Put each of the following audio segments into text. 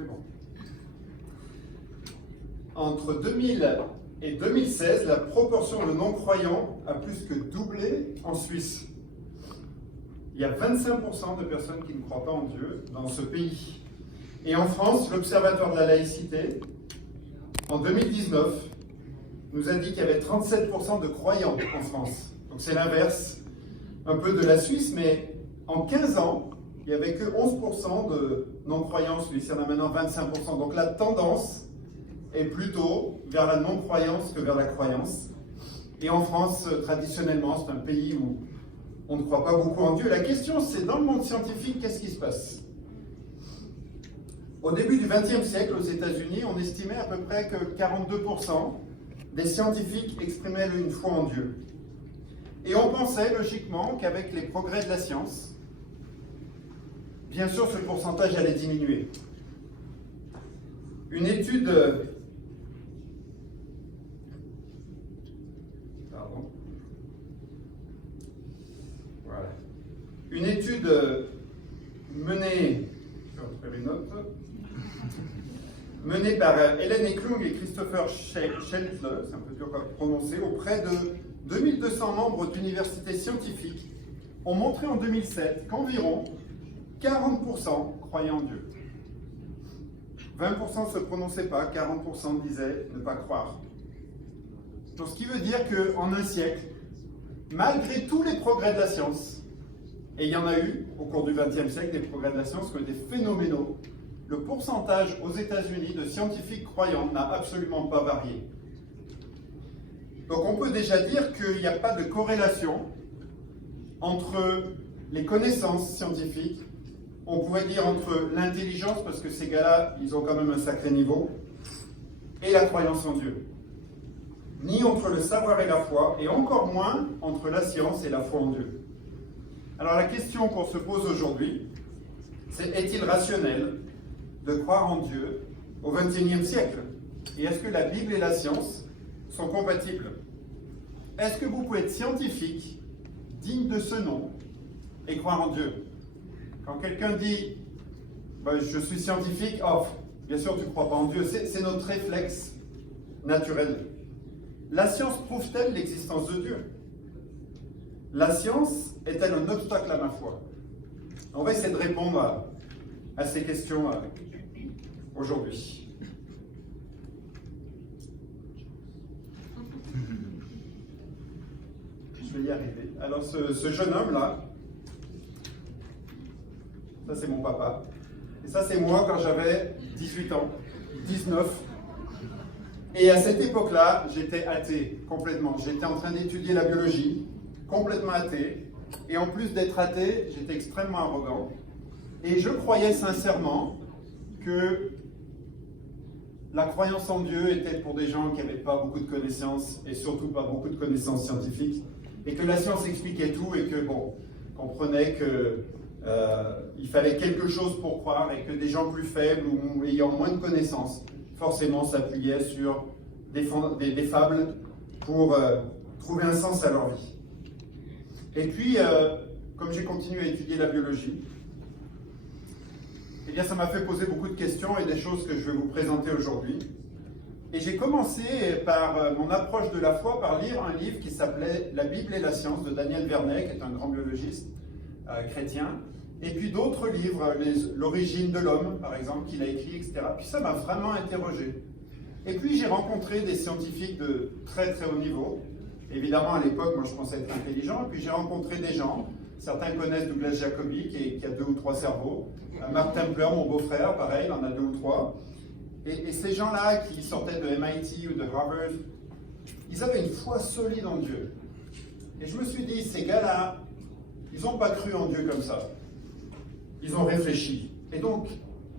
C'est bon. Entre 2000 et 2016, la proportion de non-croyants a plus que doublé en Suisse. Il y a 25% de personnes qui ne croient pas en Dieu dans ce pays. Et en France, l'Observatoire de la laïcité, en 2019, nous a dit qu'il y avait 37% de croyants en France. Donc c'est l'inverse un peu de la Suisse, mais en 15 ans, il n'y avait que 11% de non-croyants en Suisse. Il y en a maintenant 25%. Donc la tendance est plutôt vers la non-croyance que vers la croyance. Et en France, traditionnellement, c'est un pays où on ne croit pas beaucoup en Dieu. La question, c'est dans le monde scientifique, qu'est-ce qui se passe? Au début du XXe siècle, aux États-Unis, on estimait à peu près que 42% des scientifiques exprimaient une foi en Dieu. Et on pensait logiquement qu'avec les progrès de la science, bien sûr, ce pourcentage allait diminuer. Une étude... Voilà. Une étude menée... Je vais retrouver une note. Menée par Hélène Eklund et Christopher Schelltle, c'est un peu dur à prononcer, auprès de 2200 membres d'universités scientifiques, ont montré en 2007 qu'environ 40% croyaient en Dieu. 20% ne se prononçaient pas, 40% disaient ne pas croire. Donc, ce qui veut dire qu'en un siècle, malgré tous les progrès de la science, et il y en a eu au cours du XXe siècle des progrès de la science qui ont été phénoménaux, le pourcentage aux États-Unis de scientifiques croyants n'a absolument pas varié. Donc on peut déjà dire qu'il n'y a pas de corrélation entre les connaissances scientifiques, on pourrait dire entre l'intelligence, parce que ces gars-là, ils ont quand même un sacré niveau, et la croyance en Dieu. Ni entre le savoir et la foi, et encore moins entre la science et la foi en Dieu. Alors la question qu'on se pose aujourd'hui, c'est est-il rationnel de croire en Dieu au XXIe siècle? Et est-ce que la Bible et la science sont compatibles? Est-ce que vous pouvez être scientifique, digne de ce nom, et croire en Dieu? Quand quelqu'un dit je suis scientifique, bien sûr tu ne crois pas en Dieu, c'est notre réflexe naturel. La science prouve-t-elle l'existence de Dieu? La science est-elle un obstacle à ma foi? On va essayer de répondre à ces questions aujourd'hui. Je vais y arriver. Alors ce jeune homme-là, ça c'est mon papa, et ça c'est moi quand j'avais 18 ans, 19. Et à cette époque-là, j'étais athée, complètement. J'étais en train d'étudier la biologie, complètement athée. Et en plus d'être athée, j'étais extrêmement arrogant. Et je croyais sincèrement que la croyance en Dieu était pour des gens qui n'avaient pas beaucoup de connaissances, et surtout pas beaucoup de connaissances scientifiques, et que la science expliquait tout, et que, comprenait qu'il fallait quelque chose pour croire, et que des gens plus faibles ou ayant moins de connaissances, forcément s'appuyaient sur des fables pour trouver un sens à leur vie. Et puis, comme j'ai continué à étudier la biologie, eh bien, ça m'a fait poser beaucoup de questions et des choses que je vais vous présenter aujourd'hui. Et j'ai commencé par mon approche de la foi par lire un livre qui s'appelait « La Bible et la science » de Daniel Vernet, qui est un grand biologiste chrétien. Et puis d'autres livres, L'origine de l'homme, par exemple, qu'il a écrit, etc. Puis ça m'a vraiment interrogé. Et puis j'ai rencontré des scientifiques de très très haut niveau. Évidemment, à l'époque, moi je pensais être intelligent. Et puis j'ai rencontré des gens. Certains connaissent Douglas Jacobi, qui a 2 ou 3 cerveaux. Mark Templer, mon beau-frère, pareil, il en a 2 ou 3. Et ces gens-là qui sortaient de MIT ou de Harvard, ils avaient une foi solide en Dieu. Et je me suis dit, ces gars-là, ils n'ont pas cru en Dieu comme ça. Ils ont réfléchi. Et donc,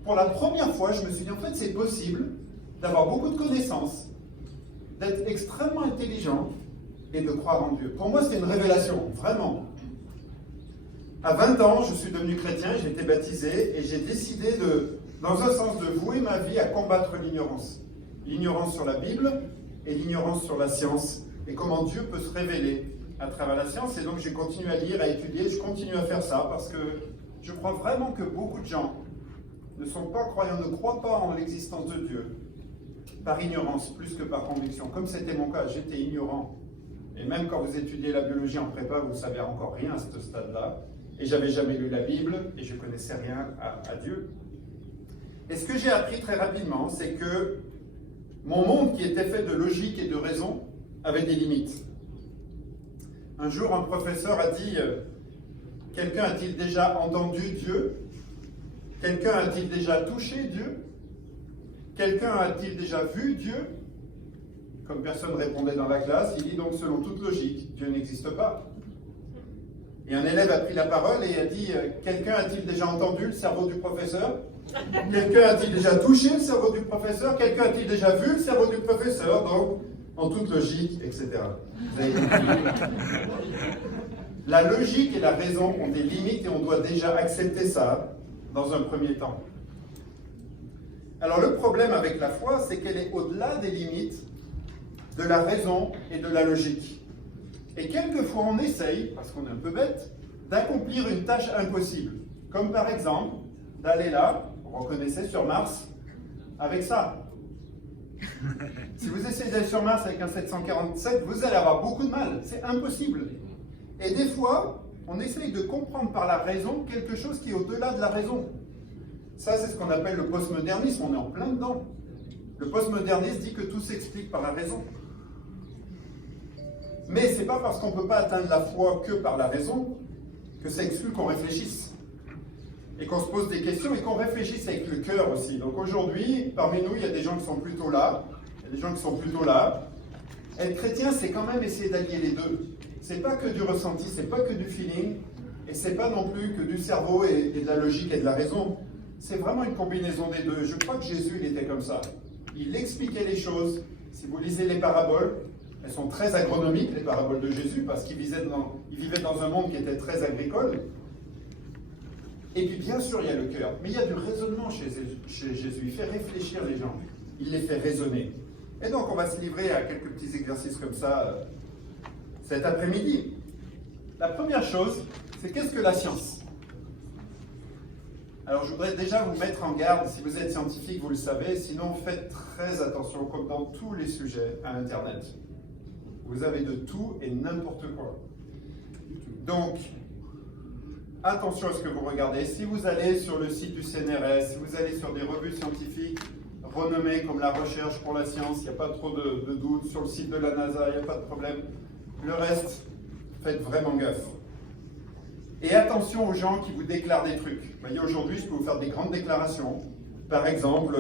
pour la première fois, je me suis dit, en fait, c'est possible d'avoir beaucoup de connaissances, d'être extrêmement intelligent et de croire en Dieu. Pour moi, c'était une révélation, vraiment. À 20 ans, je suis devenu chrétien, j'ai été baptisé et j'ai décidé dans un sens, de vouer ma vie à combattre l'ignorance. L'ignorance sur la Bible et l'ignorance sur la science et comment Dieu peut se révéler à travers la science. Et donc, j'ai continué à lire, à étudier, je continue à faire ça parce que je crois vraiment que beaucoup de gens ne sont pas croyants, ne croient pas en l'existence de Dieu, par ignorance plus que par conviction. Comme c'était mon cas, j'étais ignorant. Et même quand vous étudiez la biologie en prépa, vous ne savez encore rien à ce stade-là. Et j'avais jamais lu la Bible et je ne connaissais rien à Dieu. Et ce que j'ai appris très rapidement, c'est que mon monde qui était fait de logique et de raison avait des limites. Un jour, un professeur a dit « Quelqu'un a-t-il déjà entendu Dieu? Quelqu'un a-t-il déjà touché Dieu? Quelqu'un a-t-il déjà vu Dieu ?» Comme personne répondait dans la classe, il dit donc selon toute logique, Dieu n'existe pas. Et un élève a pris la parole et a dit « Quelqu'un a-t-il déjà entendu le cerveau du professeur? Quelqu'un a-t-il déjà touché le cerveau du professeur? Quelqu'un a-t-il déjà vu le cerveau du professeur? » Donc, en toute logique, etc. Vous avez compris. La logique et la raison ont des limites et on doit déjà accepter ça dans un premier temps. Alors le problème avec la foi, c'est qu'elle est au-delà des limites de la raison et de la logique. Et quelquefois on essaye, parce qu'on est un peu bête, d'accomplir une tâche impossible. Comme par exemple, d'aller là, vous reconnaissez sur Mars, avec ça. Si vous essayez d'aller sur Mars avec un 747, vous allez avoir beaucoup de mal. C'est impossible. Et des fois, on essaye de comprendre par la raison quelque chose qui est au-delà de la raison. Ça, c'est ce qu'on appelle le postmodernisme. On est en plein dedans. Le postmodernisme dit que tout s'explique par la raison. Mais ce n'est pas parce qu'on ne peut pas atteindre la foi que par la raison que ça exclut qu'on réfléchisse. Et qu'on se pose des questions et qu'on réfléchisse avec le cœur aussi. Donc aujourd'hui, parmi nous, il y a des gens qui sont plutôt là, il y a des gens qui sont plutôt là. Être chrétien, c'est quand même essayer d'allier les deux. C'est pas que du ressenti, c'est pas que du feeling, et c'est pas non plus que du cerveau et de la logique et de la raison. C'est vraiment une combinaison des deux. Je crois que Jésus, il était comme ça. Il expliquait les choses. Si vous lisez les paraboles, elles sont très agronomiques, les paraboles de Jésus, parce qu'il vivait dans un monde qui était très agricole. Et puis bien sûr, il y a le cœur, mais il y a du raisonnement chez Jésus. Il fait réfléchir les gens, il les fait raisonner. Et donc on va se livrer à quelques petits exercices comme ça cet après-midi. La première chose, c'est qu'est-ce que la science? Alors je voudrais déjà vous mettre en garde, si vous êtes scientifique, vous le savez, sinon faites très attention, comme dans tous les sujets à Internet. Vous avez de tout et n'importe quoi. Donc, attention à ce que vous regardez. Si vous allez sur le site du CNRS, si vous allez sur des revues scientifiques renommées comme la Recherche pour la science, il n'y a pas trop de doutes. Sur le site de la NASA, il n'y a pas de problème. Le reste, faites vraiment gaffe. Et attention aux gens qui vous déclarent des trucs. Vous voyez, aujourd'hui, je peux vous faire des grandes déclarations. Par exemple,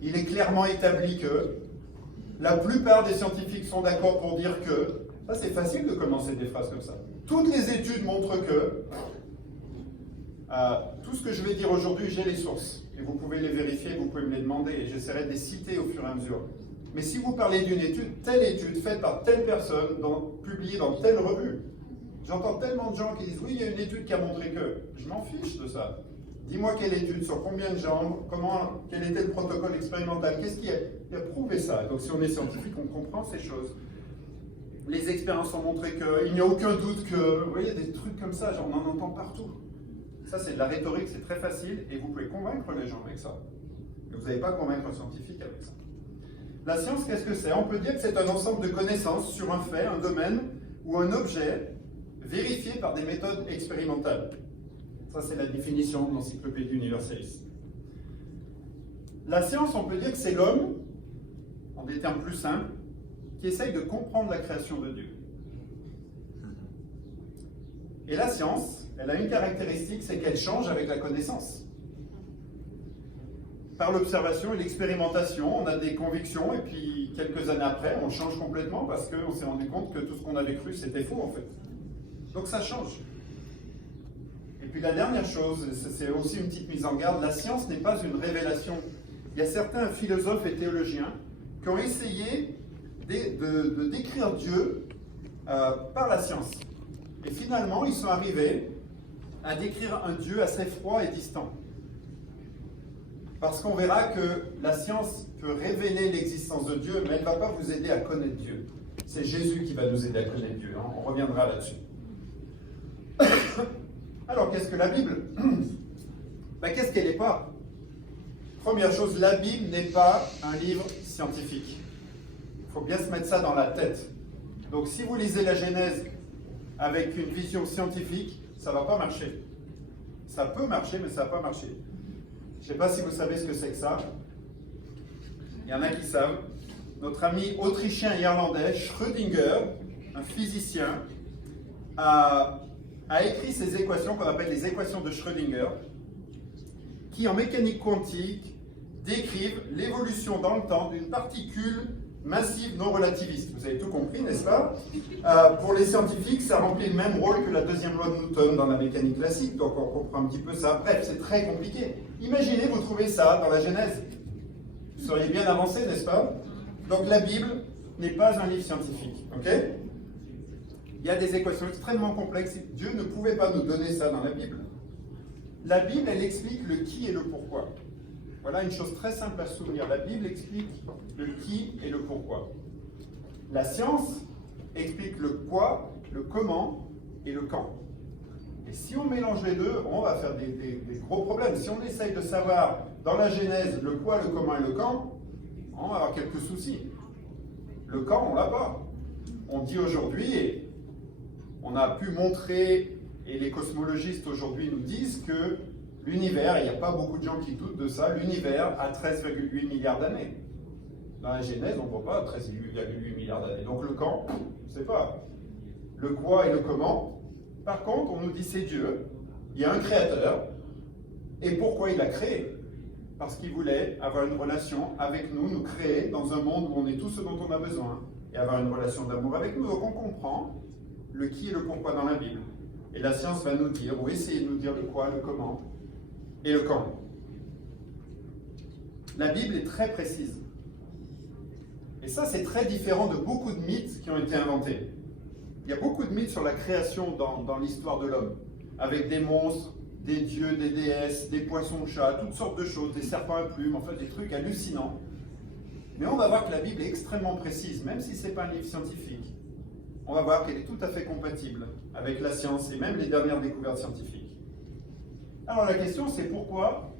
il est clairement établi que la plupart des scientifiques sont d'accord pour dire que... Ça, c'est facile de commencer des phrases comme ça. Toutes les études montrent que... tout ce que je vais dire aujourd'hui, j'ai les sources. Et vous pouvez les vérifier, vous pouvez me les demander, et j'essaierai de les citer au fur et à mesure. Mais si vous parlez d'une étude faite par telle personne, publiée dans telle revue, j'entends tellement de gens qui disent « Oui, il y a une étude qui a montré que... » Je m'en fiche de ça. Dis-moi quelle étude, sur combien de gens, quel était le protocole expérimental, qu'est-ce qui a prouvé ça? Donc si on est scientifique, on comprend ces choses. Les expériences ont montré qu'il n'y a aucun doute que... Vous voyez, des trucs comme ça, on en entend partout. Ça, c'est de la rhétorique, c'est très facile, et vous pouvez convaincre les gens avec ça. Mais vous n'allez pas convaincre un scientifique avec ça. La science, qu'est-ce que c'est? On peut dire que c'est un ensemble de connaissances sur un fait, un domaine ou un objet vérifié par des méthodes expérimentales. Ça, c'est la définition de l'Encyclopédie universaliste. La science, on peut dire que c'est l'homme, en des termes plus simples, qui essaye de comprendre la création de Dieu. Et la science, elle a une caractéristique, c'est qu'elle change avec la connaissance. Par l'observation et l'expérimentation, on a des convictions, et puis quelques années après, on change complètement parce qu'on s'est rendu compte que tout ce qu'on avait cru, c'était faux en fait. Donc ça change. Et puis la dernière chose, c'est aussi une petite mise en garde, la science n'est pas une révélation. Il y a certains philosophes et théologiens qui ont essayé de décrire Dieu par la science. Et finalement, ils sont arrivés à décrire un Dieu assez froid et distant. Parce qu'on verra que la science peut révéler l'existence de Dieu, mais elle ne va pas vous aider à connaître Dieu. C'est Jésus qui va nous aider à connaître Dieu. Hein. On reviendra là-dessus. Alors, qu'est-ce que la Bible? Qu'est-ce qu'elle n'est pas? Première chose, la Bible n'est pas un livre scientifique. Il faut bien se mettre ça dans la tête. Donc si vous lisez la Genèse avec une vision scientifique, ça ne va pas marcher. Ça peut marcher, mais ça ne va pas marcher. Je ne sais pas si vous savez ce que c'est que ça. Il y en a qui savent. Notre ami autrichien et irlandais, Schrödinger, un physicien, a écrit ces équations qu'on appelle les équations de Schrödinger, qui en mécanique quantique décrivent l'évolution dans le temps d'une particule massive non relativiste. Vous avez tout compris, n'est-ce pas? Pour les scientifiques, ça remplit le même rôle que la deuxième loi de Newton dans la mécanique classique, donc on comprend un petit peu ça. Bref, c'est très compliqué. Imaginez, vous trouvez ça dans la Genèse. Vous seriez bien avancé, n'est-ce pas? Donc la Bible n'est pas un livre scientifique, ok? Il y a des équations extrêmement complexes. Dieu ne pouvait pas nous donner ça dans la Bible. La Bible, elle explique le qui et le pourquoi. Voilà une chose très simple à se souvenir. La Bible explique le qui et le pourquoi. La science explique le quoi, le comment et le quand. Et si on mélange les deux, on va faire des gros problèmes. Si on essaye de savoir dans la Genèse le quoi, le comment et le quand, on va avoir quelques soucis. Le quand, on ne l'a pas. On dit aujourd'hui, et on a pu montrer, et les cosmologistes aujourd'hui nous disent que l'univers, il n'y a pas beaucoup de gens qui doutent de ça, l'univers a 13,8 milliards d'années. Dans la Genèse, on ne voit pas 13,8 milliards d'années. Donc le quand, on ne sait pas. Le quoi et le comment. Par contre, on nous dit c'est Dieu, il y a un créateur, et pourquoi il l'a créé? Parce qu'il voulait avoir une relation avec nous, nous créer dans un monde où on est tout ce dont on a besoin, et avoir une relation d'amour avec nous. Donc on comprend le qui et le pourquoi dans la Bible. Et la science va nous dire, ou essayer de nous dire le quoi, le comment, et le quand. La Bible est très précise. Et ça, c'est très différent de beaucoup de mythes qui ont été inventés. Il y a beaucoup de mythes sur la création dans l'histoire de l'homme, avec des monstres, des dieux, des déesses, des poissons-chats, toutes sortes de choses, des serpents à plumes, en fait des trucs hallucinants. Mais on va voir que la Bible est extrêmement précise, même si ce n'est pas un livre scientifique. On va voir qu'elle est tout à fait compatible avec la science et même les dernières découvertes scientifiques. Alors la question, c'est pourquoi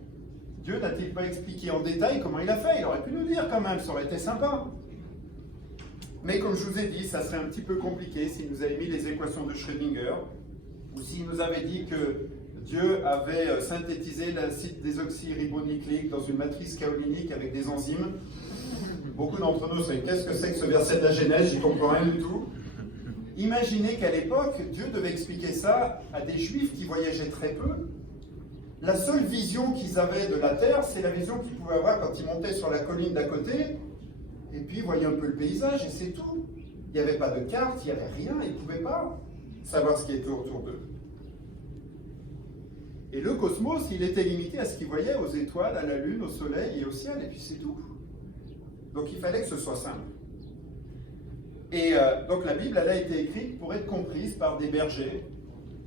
Dieu n'a-t-il pas expliqué en détail comment il a fait? Il aurait pu nous dire quand même, ça aurait été sympa. Mais comme je vous ai dit, ça serait un petit peu compliqué s'il nous avait mis les équations de Schrödinger, ou s'il nous avait dit que Dieu avait synthétisé l'acide désoxyribonucléique dans une matrice kaolinique avec des enzymes. Beaucoup d'entre nous savent qu'est-ce que c'est que ce verset de la Genèse, j'y comprends rien du tout. Imaginez qu'à l'époque, Dieu devait expliquer ça à des Juifs qui voyageaient très peu. La seule vision qu'ils avaient de la Terre, c'est la vision qu'ils pouvaient avoir quand ils montaient sur la colline d'à côté, et puis ils voyaient un peu le paysage, et c'est tout. Il n'y avait pas de carte, il n'y avait rien, ils ne pouvaient pas savoir ce qui était autour d'eux. Et le cosmos, il était limité à ce qu'ils voyaient, aux étoiles, à la lune, au soleil et au ciel, et puis c'est tout. Donc il fallait que ce soit simple. Et donc la Bible, elle a été écrite pour être comprise par des bergers,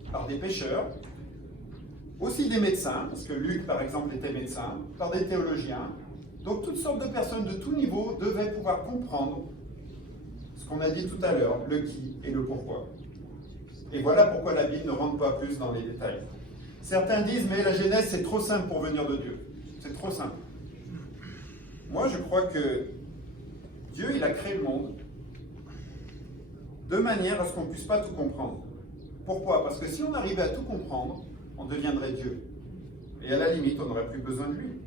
par des pêcheurs, aussi des médecins, parce que Luc, par exemple, était médecin, par des théologiens. Donc toutes sortes de personnes de tout niveau devaient pouvoir comprendre ce qu'on a dit tout à l'heure, le qui et le pourquoi. Et voilà pourquoi la Bible ne rentre pas plus dans les détails. Certains disent, mais la Genèse, c'est trop simple pour venir de Dieu. C'est trop simple. Moi, je crois que Dieu, il a créé le monde de manière à ce qu'on ne puisse pas tout comprendre. Pourquoi? Parce que si on arrivait à tout comprendre, on deviendrait Dieu. Et à la limite, on n'aurait plus besoin de lui.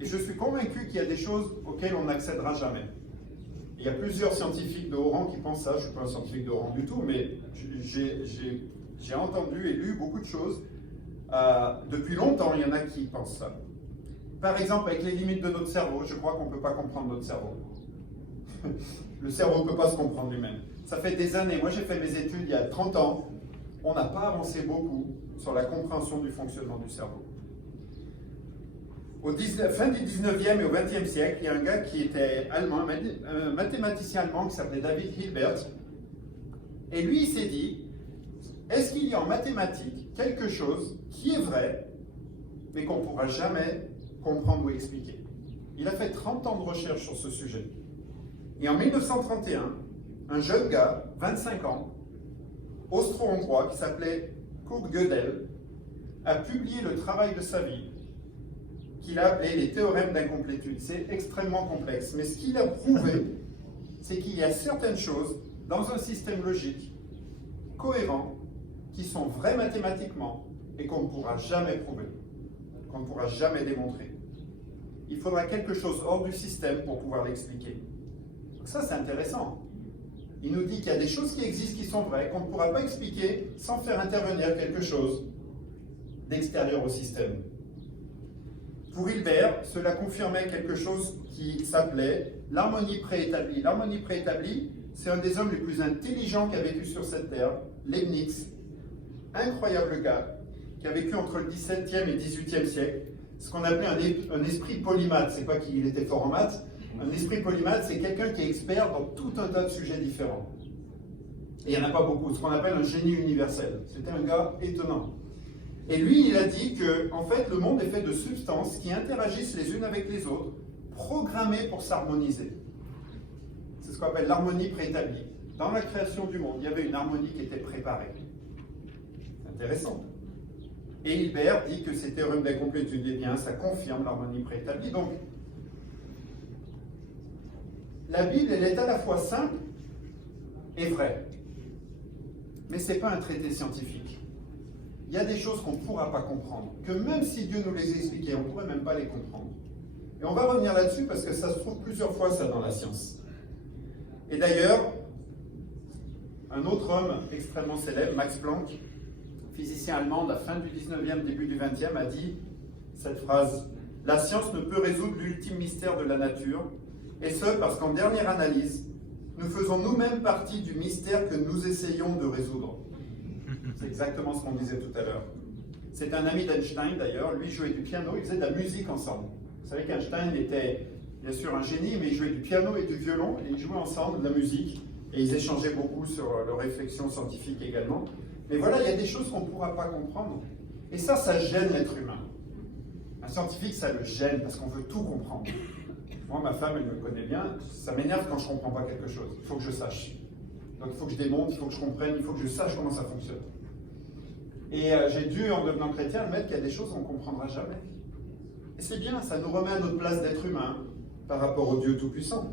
Et je suis convaincu qu'il y a des choses auxquelles on n'accédera jamais. Il y a plusieurs scientifiques de haut rang qui pensent ça. Je ne suis pas un scientifique de haut rang du tout, mais j'ai entendu et lu beaucoup de choses. Depuis longtemps, il y en a qui pensent ça. Par exemple, avec les limites de notre cerveau, je crois qu'on ne peut pas comprendre notre cerveau. Le cerveau ne peut pas se comprendre lui-même. Ça fait des années, moi j'ai fait mes études il y a 30 ans, on n'a pas avancé beaucoup sur la compréhension du fonctionnement du cerveau. Fin du 19e et au 20e siècle, il y a un gars qui était allemand, un mathématicien allemand qui s'appelait David Hilbert, et lui il s'est dit, est-ce qu'il y a en mathématiques quelque chose qui est vrai, mais qu'on ne pourra jamais comprendre ou expliquer? Il a fait 30 ans de recherche sur ce sujet. Et en 1931, un jeune gars, 25 ans, austro-hongrois, qui s'appelait Kurt Gödel, a publié le travail de sa vie, qu'il a appelés les théorèmes d'incomplétude. C'est extrêmement complexe, mais ce qu'il a prouvé, c'est qu'il y a certaines choses dans un système logique cohérent qui sont vraies mathématiquement et qu'on ne pourra jamais prouver, qu'on ne pourra jamais démontrer. Il faudra quelque chose hors du système pour pouvoir l'expliquer. Donc ça, c'est intéressant. Il nous dit qu'il y a des choses qui existent, qui sont vraies, qu'on ne pourra pas expliquer sans faire intervenir quelque chose d'extérieur au système. Pour Hilbert, cela confirmait quelque chose qui s'appelait l'harmonie préétablie. L'harmonie préétablie, c'est un des hommes les plus intelligents qui a vécu sur cette terre, Leibniz, incroyable gars, qui a vécu entre le XVIIe et XVIIIe siècle, ce qu'on appelait un esprit polymathe. C'est pas qu'il était fort en maths. Un esprit polymathe, c'est quelqu'un qui est expert dans tout un tas de sujets différents. Et il n'y en a pas beaucoup, ce qu'on appelle un génie universel. C'était un gars étonnant. Et lui, il a dit que, en fait, le monde est fait de substances qui interagissent les unes avec les autres, programmées pour s'harmoniser. C'est ce qu'on appelle l'harmonie préétablie. Dans la création du monde, il y avait une harmonie qui était préparée. C'est intéressant. Et Hilbert dit que ces théorèmes d'incomplétude, eh bien, ça confirme l'harmonie préétablie. Donc, la Bible, elle est à la fois simple et vraie. Mais ce n'est pas un traité scientifique. Il y a des choses qu'on ne pourra pas comprendre, que même si Dieu nous les expliquait, on ne pourrait même pas les comprendre. Et on va revenir là-dessus parce que ça se trouve plusieurs fois ça dans la science. Et d'ailleurs, un autre homme extrêmement célèbre, Max Planck, physicien allemand de la fin du 19e, début du 20e, a dit cette phrase: « La science ne peut résoudre l'ultime mystère de la nature, et ce parce qu'en dernière analyse, nous faisons nous-mêmes partie du mystère que nous essayons de résoudre. » C'est exactement ce qu'on disait tout à l'heure. C'est un ami d'Einstein d'ailleurs, lui jouait du piano, ils faisaient de la musique ensemble. Vous savez qu'Einstein était bien sûr un génie, mais il jouait du piano et du violon, et ils jouaient ensemble de la musique, et ils échangeaient beaucoup sur leurs réflexions scientifiques également. Mais voilà, il y a des choses qu'on ne pourra pas comprendre. Et ça gêne l'être humain. Un scientifique, ça le gêne parce qu'on veut tout comprendre. Moi, ma femme, elle me connaît bien, ça m'énerve quand je ne comprends pas quelque chose. Il faut que je sache. Donc il faut que je démontre, il faut que je comprenne, il faut que je sache comment ça fonctionne. Et j'ai dû, en devenant chrétien, admettre qu'il y a des choses qu'on ne comprendra jamais. Et c'est bien, ça nous remet à notre place d'être humain par rapport au Dieu Tout-Puissant.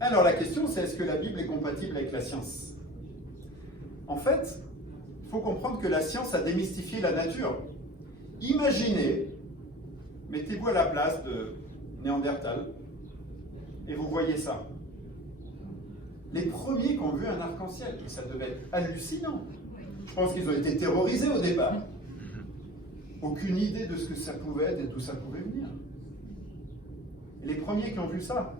Alors la question, c'est est-ce que la Bible est compatible avec la science? En fait, il faut comprendre que la science a démystifié la nature. Imaginez, mettez-vous à la place de Néandertal, et vous voyez ça. Les premiers qui ont vu un arc-en-ciel, ça devait être hallucinant. Je pense qu'ils ont été terrorisés au départ. Aucune idée de ce que ça pouvait être et d'où ça pouvait venir. Et les premiers qui ont vu ça,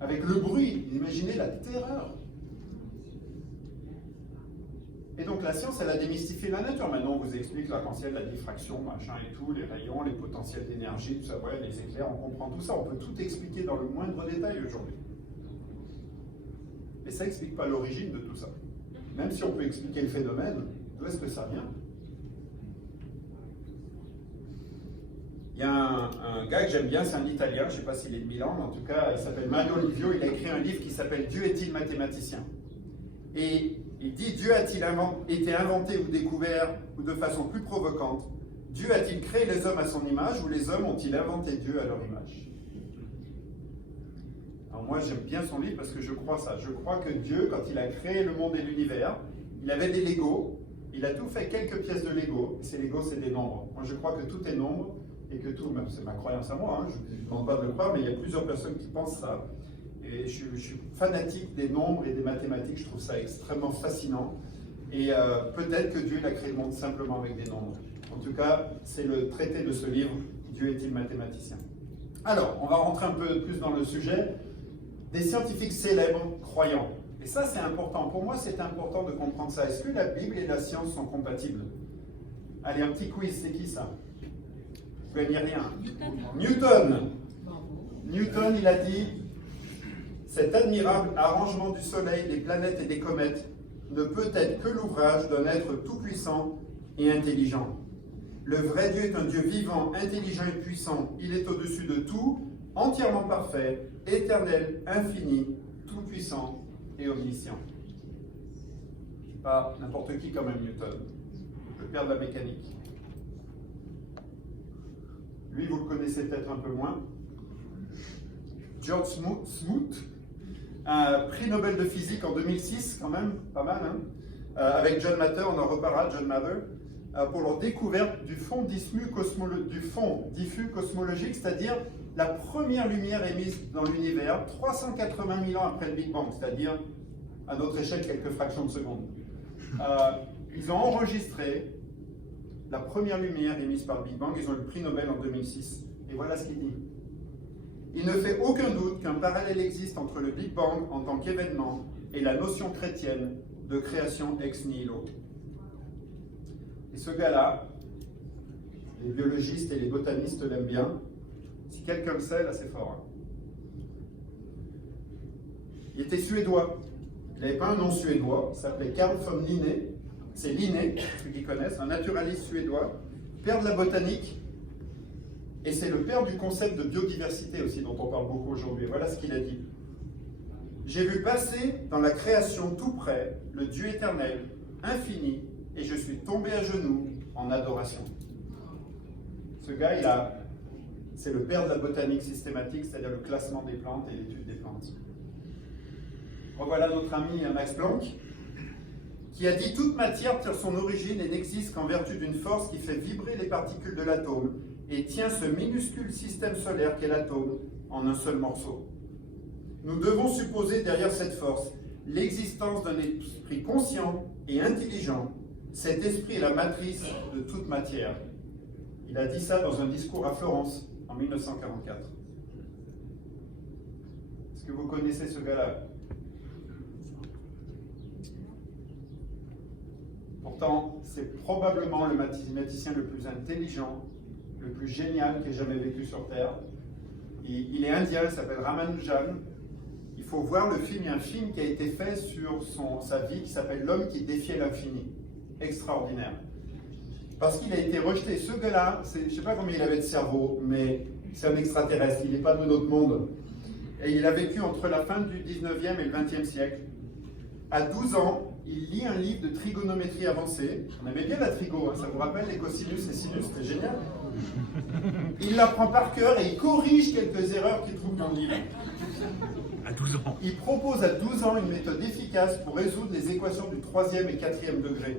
avec le bruit, imaginez la terreur. Et donc la science, elle a démystifié la nature. Maintenant, on vous explique l'arc-en-ciel, la diffraction, machin et tout, les rayons, les potentiels d'énergie, tout ça, ouais, les éclairs, on comprend tout ça. On peut tout expliquer dans le moindre détail aujourd'hui. Mais ça n'explique pas l'origine de tout ça. Même si on peut expliquer le phénomène, d'où est-ce que ça vient? Il y a un gars que j'aime bien, c'est un Italien, je ne sais pas s'il est de Milan, mais en tout cas, il s'appelle Mario Livio, il a écrit un livre qui s'appelle « Dieu est-il mathématicien ?» Et il dit « Dieu a-t-il été inventé ou découvert, ou de façon plus provocante, Dieu a-t-il créé les hommes à son image, ou les hommes ont-ils inventé Dieu à leur image ?» Alors moi, j'aime bien son livre parce que je crois ça. Je crois que Dieu, quand il a créé le monde et l'univers, il avait des Legos, il a tout fait quelques pièces de Lego, et ces Legos, c'est des nombres. Moi, je crois que tout est nombre, et que tout, c'est ma croyance à moi, hein, je ne demande pas de le croire, mais il y a plusieurs personnes qui pensent ça. Et je suis fanatique des nombres et des mathématiques, je trouve ça extrêmement fascinant. Et peut-être que Dieu a créé le monde simplement avec des nombres. En tout cas, c'est le traité de ce livre, Dieu est-il mathématicien? Alors, on va rentrer un peu plus dans le sujet. Des scientifiques célèbres croyants. Et ça, c'est important. Pour moi, c'est important de comprendre ça. Est-ce que la Bible et la science sont compatibles? Allez, un petit quiz, c'est qui ça? Vous gagnez rien. Newton. Newton, il a dit: cet admirable arrangement du Soleil, des planètes et des comètes ne peut être que l'ouvrage d'un être tout-puissant et intelligent. Le vrai Dieu est un Dieu vivant, intelligent et puissant. Il est au-dessus de tout, entièrement parfait, éternel, infini, tout-puissant et omniscient. Pas n'importe qui quand même, Newton. Le père de la mécanique. Lui, vous le connaissez peut-être un peu moins. George Smoot, un prix Nobel de physique en 2006, quand même, pas mal, hein, avec John Mather, on en reparlera, John Mather, pour leur découverte du fond diffus cosmologique, c'est-à-dire la première lumière émise dans l'univers 380 000 ans après le Big Bang, c'est-à-dire à notre échelle quelques fractions de seconde. Ils ont enregistré la première lumière émise par le Big Bang, ils ont eu le prix Nobel en 2006. Et voilà ce qu'il dit. Il ne fait aucun doute qu'un parallèle existe entre le Big Bang en tant qu'événement et la notion chrétienne de création ex nihilo. Et ce gars-là, les biologistes et les botanistes l'aiment bien. Si quelqu'un le sait, là c'est fort. Hein. Il était suédois. Il n'avait pas un nom suédois, il s'appelait Carl von Linné. C'est Linné, ceux qui connaissent, un naturaliste suédois, père de la botanique, et c'est le père du concept de biodiversité aussi, dont on parle beaucoup aujourd'hui. Voilà ce qu'il a dit. J'ai vu passer dans la création tout près le Dieu éternel, infini, et je suis tombé à genoux en adoration. Ce gars, c'est le père de la botanique systématique, c'est-à-dire le classement des plantes et l'étude des plantes. Revoilà notre ami Max Planck, qui a dit « Toute matière tire son origine et n'existe qu'en vertu d'une force qui fait vibrer les particules de l'atome et tient ce minuscule système solaire qu'est l'atome en un seul morceau. Nous devons supposer derrière cette force l'existence d'un esprit conscient et intelligent. Cet esprit est la matrice de toute matière. » Il a dit ça dans un discours à Florence en 1944. Est-ce que vous connaissez ce gars-là? Pourtant, c'est probablement le mathématicien le plus intelligent, le plus génial qui ait jamais vécu sur Terre. Il est indien, il s'appelle Ramanujan. Il faut voir le film, il y a un film qui a été fait sur sa vie qui s'appelle L'homme qui défiait l'infini. Extraordinaire. Parce qu'il a été rejeté. Ce gars-là, je ne sais pas combien il avait de cerveau, mais c'est un extraterrestre, il n'est pas de notre monde. Et il a vécu entre la fin du 19e et le 20e siècle. À 12 ans, il lit un livre de trigonométrie avancée. On aimait bien la trigo, hein, ça vous rappelle les cosinus et sinus, c'était génial. Il l'apprend par cœur et il corrige quelques erreurs qu'il trouve dans le livre. À 12 ans. Il propose à 12 ans une méthode efficace pour résoudre les équations du 3e et 4e degré.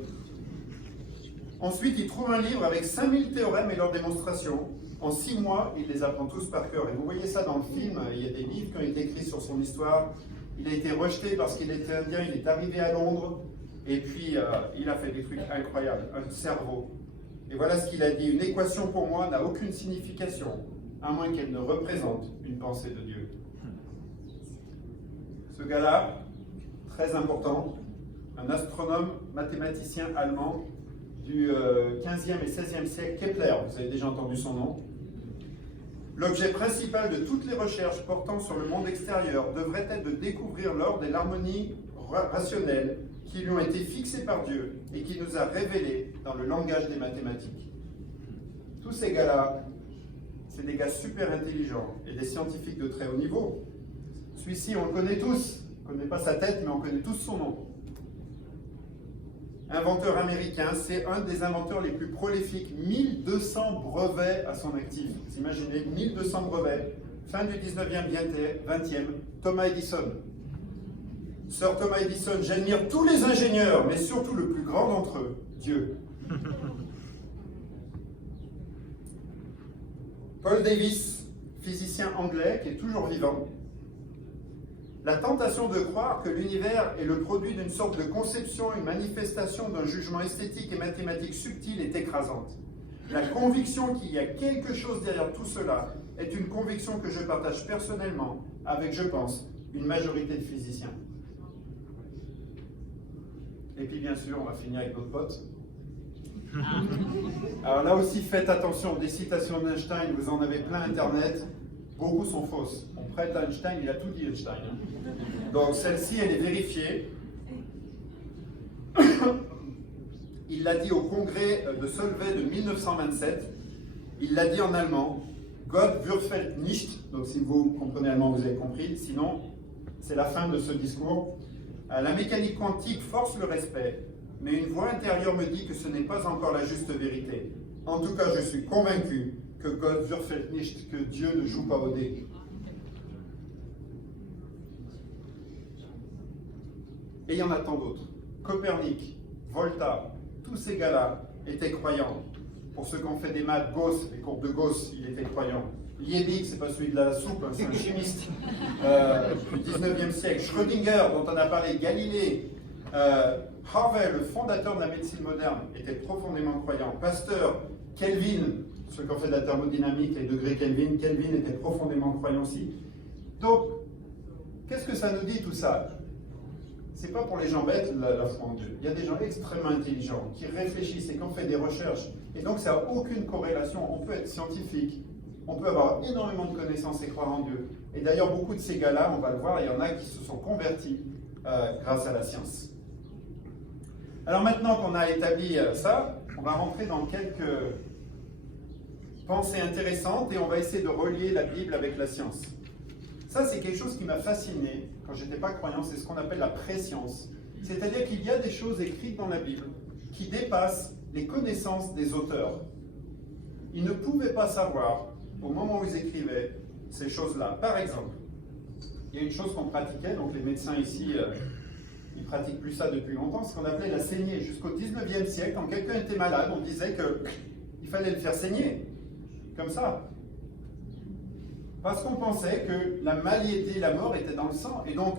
Ensuite, il trouve un livre avec 5000 théorèmes et leurs démonstrations. En 6 mois, il les apprend tous par cœur. Et vous voyez ça dans le film, il y a des livres qui ont été écrits sur son histoire. Il a été rejeté parce qu'il était indien, il est arrivé à Londres, et puis il a fait des trucs incroyables, un cerveau. Et voilà ce qu'il a dit, une équation pour moi n'a aucune signification, à moins qu'elle ne représente une pensée de Dieu. Ce gars-là, très important, un astronome mathématicien allemand du 15e et 16e siècle, Kepler, vous avez déjà entendu son nom. L'objet principal de toutes les recherches portant sur le monde extérieur devrait être de découvrir l'ordre et l'harmonie rationnelle qui lui ont été fixés par Dieu et qui nous a révélés dans le langage des mathématiques. Tous ces gars-là, c'est des gars super intelligents et des scientifiques de très haut niveau. Celui-ci, on le connaît tous. On ne connaît pas sa tête, mais on connaît tous son nom. Inventeur américain, c'est un des inventeurs les plus prolifiques, 1200 brevets à son actif. Vous imaginez, 1200 brevets, fin du 19e, 20e, Thomas Edison. Sir Thomas Edison, j'admire tous les ingénieurs, mais surtout le plus grand d'entre eux, Dieu. Paul Davies, physicien anglais qui est toujours vivant. La tentation de croire que l'univers est le produit d'une sorte de conception, une manifestation d'un jugement esthétique et mathématique subtil est écrasante. La conviction qu'il y a quelque chose derrière tout cela est une conviction que je partage personnellement avec, je pense, une majorité de physiciens. Et puis bien sûr, on va finir avec notre pote. Alors là aussi, faites attention, des citations d'Einstein, vous en avez plein Internet, beaucoup sont fausses. On prête à Einstein, il a tout dit Einstein. Donc celle-ci, elle est vérifiée. Il l'a dit au congrès de Solvay de 1927. Il l'a dit en allemand. Gott würfelt nicht. Donc si vous comprenez allemand, vous avez compris. Sinon, c'est la fin de ce discours. La mécanique quantique force le respect, mais une voix intérieure me dit que ce n'est pas encore la juste vérité. En tout cas, je suis convaincu que Gott würfelt nicht, que Dieu ne joue pas au dé. Et il y en a tant d'autres. Copernic, Volta, tous ces gars-là étaient croyants. Pour ceux qui ont fait des maths, Gauss, les courbes de Gauss, il était croyant. Liebig, c'est pas celui de la soupe, hein, c'est un chimiste du 19e siècle. Schrödinger, dont on a parlé, Galilée, Harvey, le fondateur de la médecine moderne, était profondément croyant. Pasteur, Kelvin, ceux qui ont fait de la thermodynamique, les degrés Kelvin, Kelvin était profondément croyant aussi. Donc, qu'est-ce que ça nous dit tout ça? C'est pas pour les gens bêtes la foi en Dieu. Il y a des gens extrêmement intelligents qui réfléchissent et qui ont fait des recherches. Et donc ça n'a aucune corrélation. On peut être scientifique, on peut avoir énormément de connaissances et croire en Dieu. Et d'ailleurs, beaucoup de ces gars-là, on va le voir, il y en a qui se sont convertis grâce à la science. Alors maintenant qu'on a établi ça, on va rentrer dans quelques pensées intéressantes et on va essayer de relier la Bible avec la science. Ça, c'est quelque chose qui m'a fasciné quand je n'étais pas croyant, c'est ce qu'on appelle la préscience. C'est-à-dire qu'il y a des choses écrites dans la Bible qui dépassent les connaissances des auteurs. Ils ne pouvaient pas savoir, au moment où ils écrivaient, ces choses-là. Par exemple, il y a une chose qu'on pratiquait, donc les médecins ici, ils pratiquent plus ça depuis longtemps, ce qu'on appelait la saignée. Jusqu'au 19e siècle, quand quelqu'un était malade, on disait qu'il fallait le faire saigner, comme ça. Parce qu'on pensait que la maladie, la mort était dans le sang. Et donc,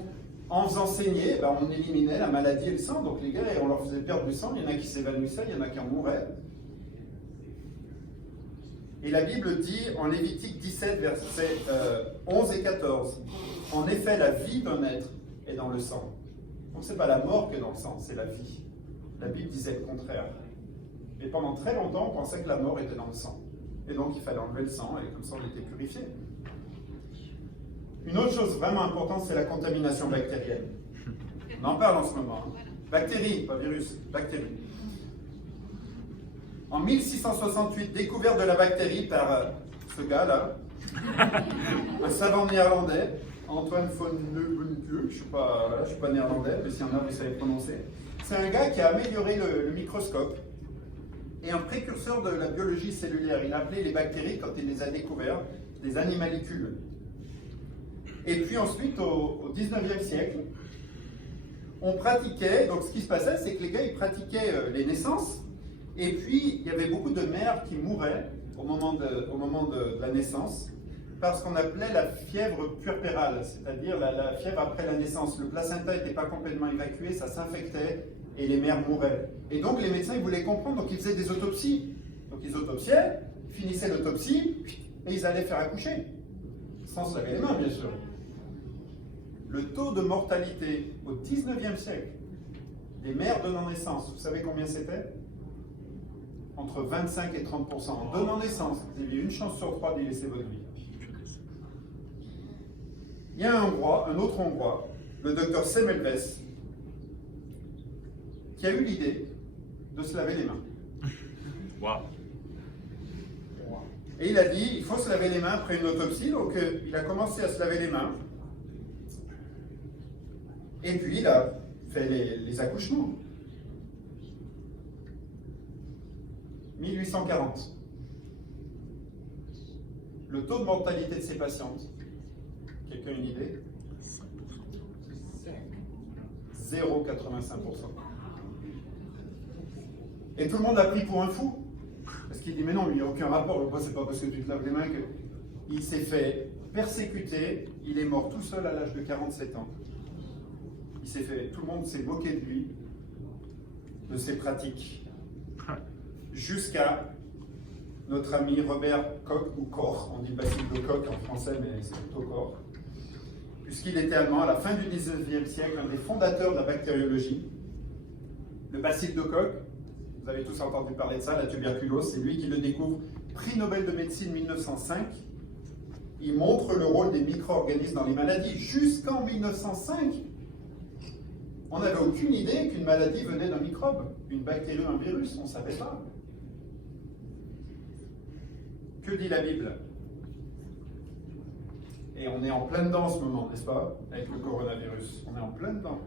en faisant saigner, ben, on éliminait la maladie et le sang. Donc les gars, on leur faisait perdre du sang. Il y en a qui s'évanouissaient, il y en a qui en mouraient. Et la Bible dit en Lévitique 17, versets 11 et 14, « En effet, la vie d'un être est dans le sang. » Donc ce n'est pas la mort qui est dans le sang, c'est la vie. La Bible disait le contraire. Et pendant très longtemps, on pensait que la mort était dans le sang. Et donc il fallait enlever le sang, et comme ça on était purifié. Une autre chose vraiment importante, c'est la contamination bactérienne. On en parle en ce moment. Bactéries, pas virus, bactéries. En 1668, découverte de la bactérie par ce gars-là, un savant néerlandais, Antoine von Leeuwenhoek, je ne suis pas néerlandais, mais s'il y en a, vous savez prononcer. C'est un gars qui a amélioré le microscope et un précurseur de la biologie cellulaire. Il a appelé les bactéries, quand il les a découvertes, des animalcules. Et puis ensuite, au 19e siècle, on pratiquait, donc ce qui se passait, c'est que les gars, ils pratiquaient les naissances, et puis il y avait beaucoup de mères qui mouraient au moment de la naissance, parce qu'on appelait la fièvre puerpérale, c'est-à-dire la fièvre après la naissance. Le placenta n'était pas complètement évacué, ça s'infectait, et les mères mouraient. Et donc les médecins, ils voulaient comprendre, donc ils faisaient des autopsies. Donc ils autopsiaient, finissaient l'autopsie, et ils allaient faire accoucher. Sans se laver les mains, bien sûr. Le taux de mortalité au 19e siècle des mères donnant naissance, vous savez combien c'était? Entre 25 et 30%. En donnant naissance, vous aviez une chance sur 3 d'y laisser votre vie. Il y a un autre Hongrois, le docteur Semmelweis, qui a eu l'idée de se laver les mains. Wow. Et il a dit, il faut se laver les mains après une autopsie, donc il a commencé à se laver les mains. Et puis il a fait les accouchements. 1840. Le taux de mortalité de ces patientes, quelqu'un a une idée? 0,85%. Et tout le monde a pris pour un fou. Parce qu'il dit, mais non, il n'y a aucun rapport. C'est pas parce que tu te laves les mains que... Il s'est fait persécuter. Il est mort tout seul à l'âge de 47 ans. Tout le monde s'est moqué de lui, de ses pratiques. Jusqu'à notre ami Robert Koch, ou Koch, on dit Basile de Koch en français, mais c'est plutôt Koch, puisqu'il était allemand à la fin du 19e siècle, un des fondateurs de la bactériologie. Le Basile de Koch, vous avez tous entendu parler de ça, la tuberculose, c'est lui qui le découvre, prix Nobel de médecine 1905. Il montre le rôle des micro-organismes dans les maladies. Jusqu'en 1905, on n'avait aucune idée qu'une maladie venait d'un microbe, une bactérie ou un virus, on ne savait pas. Que dit la Bible? Et on est en plein dedans en ce moment, n'est-ce pas? Avec le coronavirus, on est en plein dedans.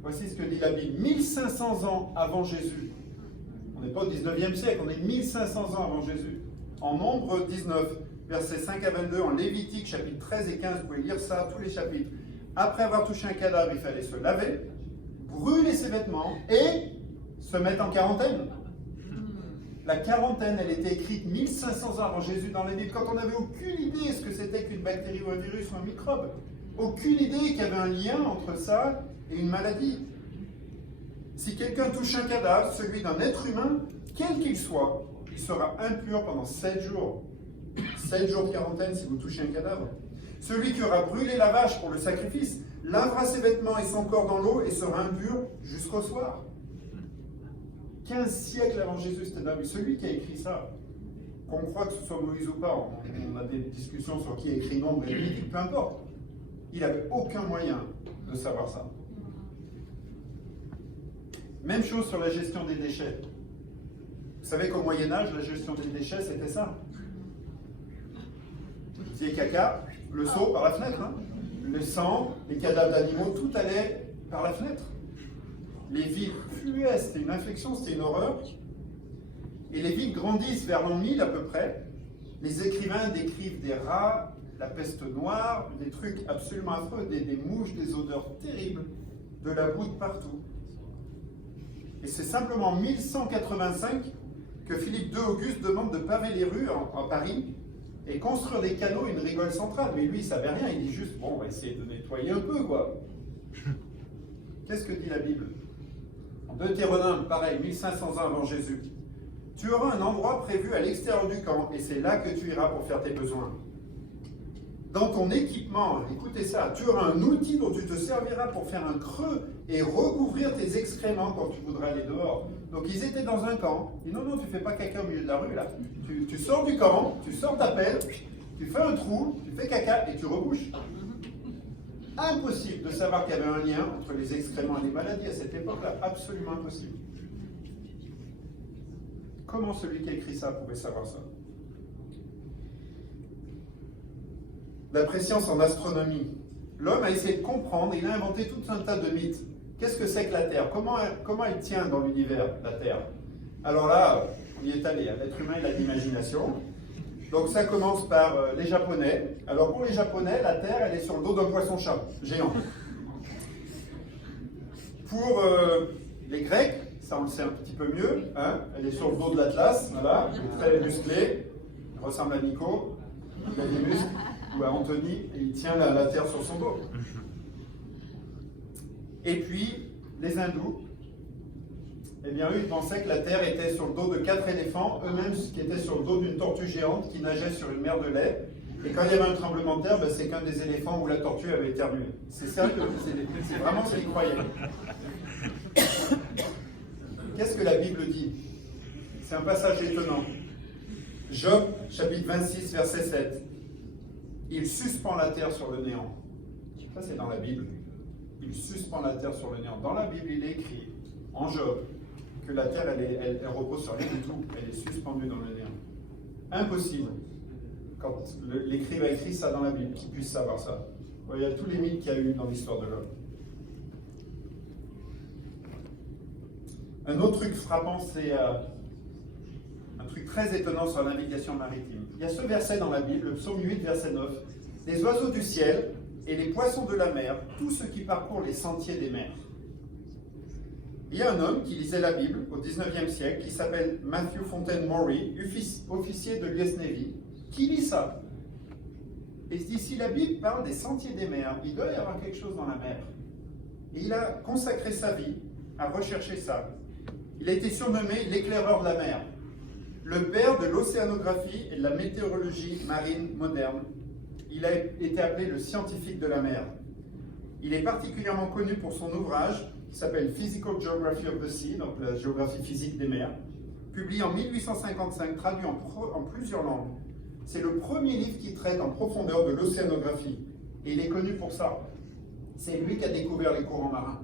Voici ce que dit la Bible. 1500 ans avant Jésus, on On n'est pas au 19e siècle, on est 1500 ans avant Jésus. En Nombre 19, versets 5 à 22, en Lévitique, chapitres 13 et 15, vous pouvez lire ça, tous les chapitres. Après avoir touché un cadavre, il fallait se laver, brûler ses vêtements et se mettre en quarantaine. La quarantaine, elle était écrite 1500 ans avant Jésus dans les Bibles, quand on n'avait aucune idée ce que c'était qu'une bactérie ou un virus ou un microbe. Aucune idée qu'il y avait un lien entre ça et une maladie. Si quelqu'un touche un cadavre, celui d'un être humain, quel qu'il soit, il sera impur pendant 7 jours. 7 jours de quarantaine si vous touchez un cadavre. Celui qui aura brûlé la vache pour le sacrifice lavera ses vêtements et son corps dans l'eau et sera impur jusqu'au soir. 15 siècles avant Jésus, c'était David. Celui qui a écrit ça, qu'on croit que ce soit Moïse ou pas, on a des discussions sur qui a écrit Nombre et Lévitique, peu importe. Il n'avait aucun moyen de savoir ça. Même chose sur la gestion des déchets. Vous savez qu'au Moyen-Âge, la gestion des déchets, c'était ça. Vous faisiez caca, le seau par la fenêtre. Hein. Le sang, les cadavres d'animaux, tout allait par la fenêtre. Les villes fluaient, c'était une infection, c'était une horreur. Et les villes grandissent vers l'an 1000 à peu près. Les écrivains décrivent des rats, la peste noire, des trucs absolument affreux, des mouches, des odeurs terribles, de la boue de partout. Et c'est simplement en 1185 que Philippe II Auguste demande de paver les rues à Paris et construire des canaux, une rigole centrale. Mais lui, il ne savait rien, il dit juste, bon, on va essayer de nettoyer un peu, quoi. Qu'est-ce que dit la Bible? En Deutéronome, pareil, 1500 ans avant Jésus. Tu auras un endroit prévu à l'extérieur du camp, et c'est là que tu iras pour faire tes besoins. Dans ton équipement, écoutez ça, tu auras un outil dont tu te serviras pour faire un creux et recouvrir tes excréments quand tu voudras aller dehors. Donc ils étaient dans un camp. Ils disent non, tu fais pas caca au milieu de la rue là. Tu sors du camp, tu sors ta pelle, tu fais un trou, tu fais caca et tu rebouches. Impossible de savoir qu'il y avait un lien entre les excréments et les maladies à cette époque-là. Absolument impossible. Comment celui qui a écrit ça pouvait savoir ça? La préscience en astronomie. L'homme a essayé de comprendre, il a inventé tout un tas de mythes. Qu'est-ce que c'est que la Terre? Comment elle tient dans l'univers, la Terre? Alors là, on y est allé. L'être humain, il a de l'imagination. Donc ça commence par les Japonais. Alors pour les Japonais, la Terre, elle est sur le dos d'un poisson-chat géant. Pour les Grecs, ça on le sait un petit peu mieux, hein, elle est sur le dos de l'Atlas, voilà, très musclé, il ressemble à Nico, il a des muscles, ou à Anthony, et il tient la Terre sur son dos. Et puis, les hindous, eh bien eux, ils pensaient que la Terre était sur le dos de 4 éléphants, eux-mêmes qui étaient sur le dos d'une tortue géante qui nageait sur une mer de lait. Et quand il y avait un tremblement de terre, ben, c'est qu'un des éléphants ou la tortue avait éternué. C'est sérieux, c'est vraiment ce qu'ils croyaient. Qu'est-ce que la Bible dit? C'est un passage étonnant. Job, chapitre 26, verset 7. Il suspend la terre sur le néant. Ça, c'est dans la Bible. Il suspend la terre sur le néant. Dans la Bible, il est écrit, en Job, que la terre, elle repose sur rien du tout. Elle est suspendue dans le néant. Impossible, quand l'écrivain a écrit ça dans la Bible, qu'il puisse savoir ça. Il y a tous les mythes qu'il y a eu dans l'histoire de l'homme. Un autre truc frappant, c'est un truc très étonnant sur la navigation maritime. Il y a ce verset dans la Bible, le psaume 8, verset 9. Les oiseaux du ciel et les poissons de la mer, tous ceux qui parcourent les sentiers des mers. Il y a un homme qui lisait la Bible au 19e siècle, qui s'appelle Matthew Fontaine Maury, officier de l'US Navy, qui lit ça. Et il se dit, si la Bible parle des sentiers des mers, il doit y avoir quelque chose dans la mer. Et il a consacré sa vie à rechercher ça. Il a été surnommé l'éclaireur de la mer, le père de l'océanographie et de la météorologie marine moderne. Il a été appelé le scientifique de la mer. Il est particulièrement connu pour son ouvrage qui s'appelle Physical Geography of the Sea, donc la géographie physique des mers, publié en 1855, traduit en plusieurs langues. C'est le premier livre qui traite en profondeur de l'océanographie. Et il est connu pour ça. C'est lui qui a découvert les courants marins.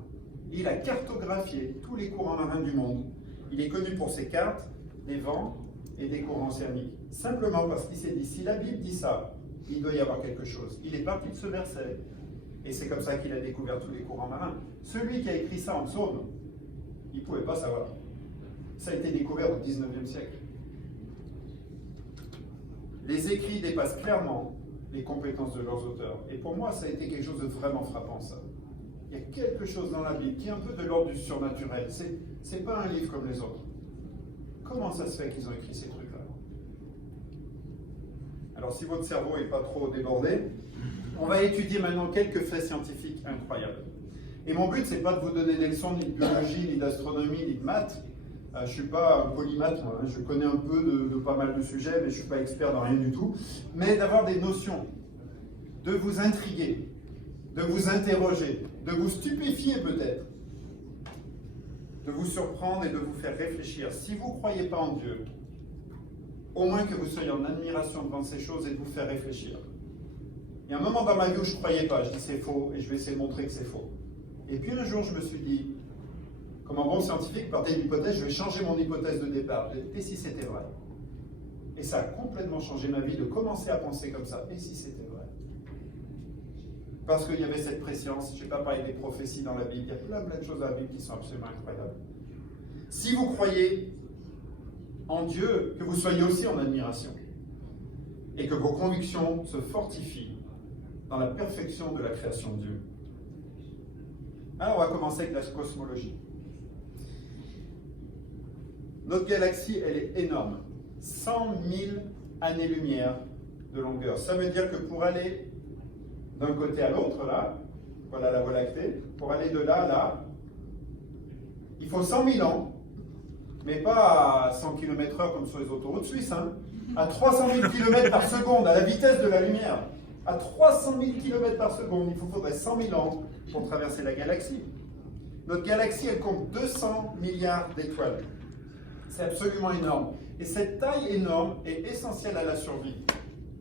Il a cartographié tous les courants marins du monde. Il est connu pour ses cartes, des vents et des courants océaniques. Simplement parce qu'il s'est dit, si la Bible dit ça, il doit y avoir quelque chose. Il est parti de ce verset. Et c'est comme ça qu'il a découvert tous les courants marins. Celui qui a écrit ça en psaume, il ne pouvait pas savoir. Ça a été découvert au 19e siècle. Les écrits dépassent clairement les compétences de leurs auteurs. Et pour moi, ça a été quelque chose de vraiment frappant, ça. Il y a quelque chose dans la Bible qui est un peu de l'ordre du surnaturel. C'est pas un livre comme les autres. Comment ça se fait qu'ils ont écrit ces trucs-là? Alors, si votre cerveau n'est pas trop débordé, on va étudier maintenant quelques faits scientifiques incroyables. Et mon but, c'est pas de vous donner des leçons ni de biologie, ni d'astronomie, ni de maths. Je ne suis pas un polymathe, moi, hein. Je connais un peu de pas mal de sujets, mais je ne suis pas expert dans rien du tout. Mais d'avoir des notions, de vous intriguer, de vous interroger, de vous stupéfier peut-être, de vous surprendre et de vous faire réfléchir. Si vous ne croyez pas en Dieu, au moins que vous soyez en admiration devant ces choses et de vous faire réfléchir. Il y a un moment dans ma vie où je ne croyais pas, je dis c'est faux et je vais essayer de montrer que c'est faux. Et puis un jour je me suis dit, comme un bon scientifique, partait d'une hypothèse, je vais changer mon hypothèse de départ. Et si c'était vrai? Et ça a complètement changé ma vie de commencer à penser comme ça. Et si c'était vrai? Parce qu'il y avait cette préscience, je n'ai pas parlé des prophéties dans la Bible, il y a plein de choses dans la Bible qui sont absolument incroyables. Si vous croyez en Dieu, que vous soyez aussi en admiration, et que vos convictions se fortifient dans la perfection de la création de Dieu. Alors on va commencer avec la cosmologie. Notre galaxie, elle est énorme. 100 000 années-lumière de longueur. Ça veut dire que pour aller d'un côté à l'autre, là, voilà la Voie lactée, pour aller de là à là, il faut 100 000 ans, mais pas à 100 km/h comme sur les autoroutes suisses, hein, à 300 000 km par seconde, à la vitesse de la lumière. À 300 000 km par seconde, il faudrait 100 000 ans pour traverser la galaxie. Notre galaxie, elle compte 200 milliards d'étoiles. C'est absolument énorme. Et cette taille énorme est essentielle à la survie.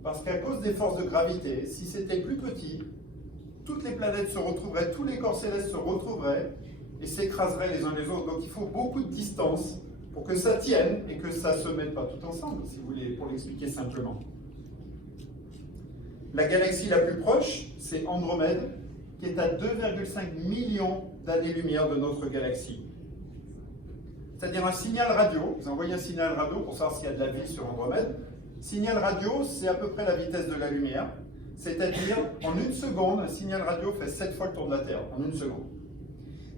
Parce qu'à cause des forces de gravité, si c'était plus petit, toutes les planètes se retrouveraient, tous les corps célestes se retrouveraient et s'écraseraient les uns les autres. Donc il faut beaucoup de distance pour que ça tienne et que ça ne se mette pas tout ensemble, si vous voulez, pour l'expliquer simplement. La galaxie la plus proche, c'est Andromède, qui est à 2,5 millions d'années-lumière de notre galaxie. C'est-à-dire un signal radio, vous envoyez un signal radio pour savoir s'il y a de la vie sur Andromède. Signal radio, c'est à peu près la vitesse de la lumière, c'est-à-dire en une seconde, un signal radio fait 7 fois le tour de la Terre, en une seconde.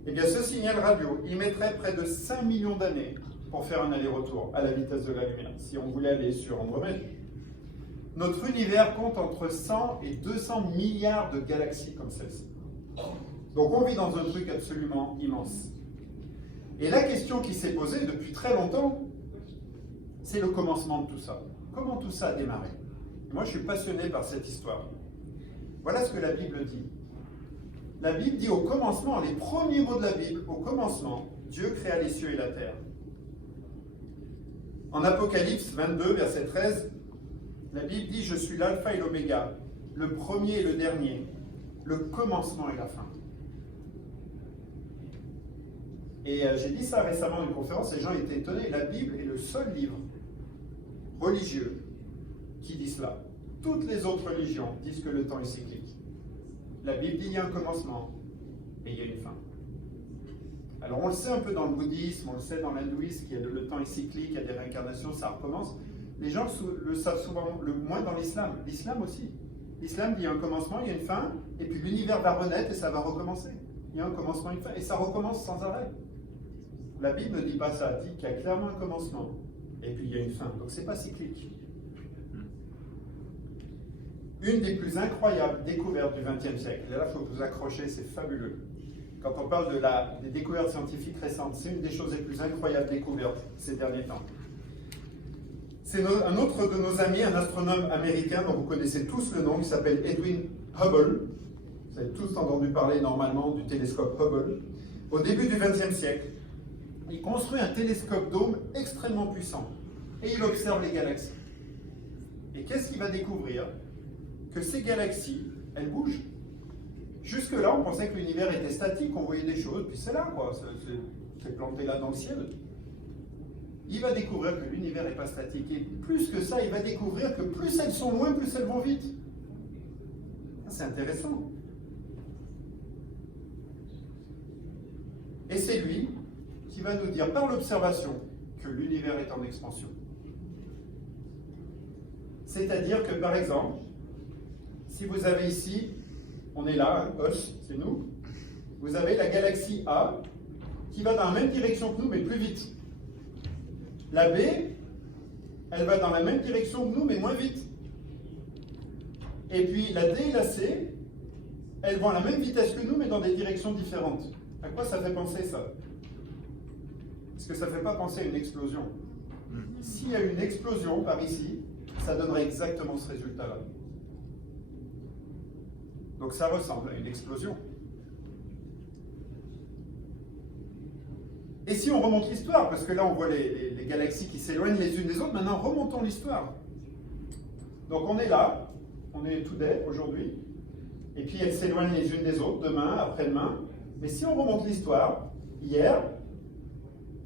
Eh bien ce signal radio, il mettrait près de 5 millions d'années pour faire un aller-retour à la vitesse de la lumière, si on voulait aller sur Andromède. Notre univers compte entre 100 et 200 milliards de galaxies comme celle-ci. Donc on vit dans un truc absolument immense. Et la question qui s'est posée depuis très longtemps, c'est le commencement de tout ça. Comment tout ça a démarré? Moi, je suis passionné par cette histoire. Voilà ce que la Bible dit. La Bible dit au commencement, les premiers mots de la Bible, au commencement, Dieu créa les cieux et la terre. En Apocalypse 22, verset 13, la Bible dit « Je suis l'alpha et l'oméga, le premier et le dernier, le commencement et la fin. » Et j'ai dit ça récemment dans une conférence, les gens étaient étonnés. La Bible est le seul livre religieux qui dit cela. Toutes les autres religions disent que le temps est cyclique. La Bible dit qu'il y a un commencement et il y a une fin. Alors on le sait un peu dans le bouddhisme, on le sait dans l'hindouisme, le temps est cyclique, il y a des réincarnations, ça recommence. Les gens le savent souvent le moins dans l'islam. L'islam aussi. L'islam dit qu'il y a un commencement, il y a une fin, et puis l'univers va renaître et ça va recommencer. Il y a un commencement, une fin, et ça recommence sans arrêt. La Bible ne dit pas ça, elle dit qu'il y a clairement un commencement, et puis il y a une fin. Donc c'est pas cyclique. Une des plus incroyables découvertes du XXe siècle, et là il faut vous accrocher, c'est fabuleux. Quand on parle des découvertes scientifiques récentes, c'est une des choses les plus incroyables découvertes ces derniers temps. C'est un autre de nos amis, un astronome américain dont vous connaissez tous le nom, qui s'appelle Edwin Hubble. Vous avez tous entendu parler normalement du télescope Hubble. Au début du XXe siècle, il construit un télescope dôme extrêmement puissant et il observe les galaxies. Et qu'est-ce qu'il va découvrir? Que ces galaxies, elles bougent. Jusque-là, on pensait que l'univers était statique, on voyait des choses, puis c'est là, quoi, c'est planté là dans le ciel. Il va découvrir que l'univers n'est pas statique, et plus que ça, il va découvrir que plus elles sont loin, plus elles vont vite. C'est intéressant. Et c'est lui qui va nous dire par l'observation que l'univers est en expansion. C'est-à-dire que, par exemple, si vous avez ici, on est là, Os, c'est nous, vous avez la galaxie A qui va dans la même direction que nous, mais plus vite. La B, elle va dans la même direction que nous, mais moins vite. Et puis la D et la C, elles vont à la même vitesse que nous, mais dans des directions différentes. À quoi ça fait penser, ça? Est-ce que ça ne fait pas penser à une explosion? S'il y a une explosion par ici, ça donnerait exactement ce résultat-là. Donc ça ressemble à une explosion. Et si on remonte l'histoire, parce que là on voit les galaxies qui s'éloignent les unes des autres, maintenant remontons l'histoire. Donc on est là, on est today aujourd'hui, et puis elles s'éloignent les unes des autres, demain, après-demain. Mais si on remonte l'histoire, hier,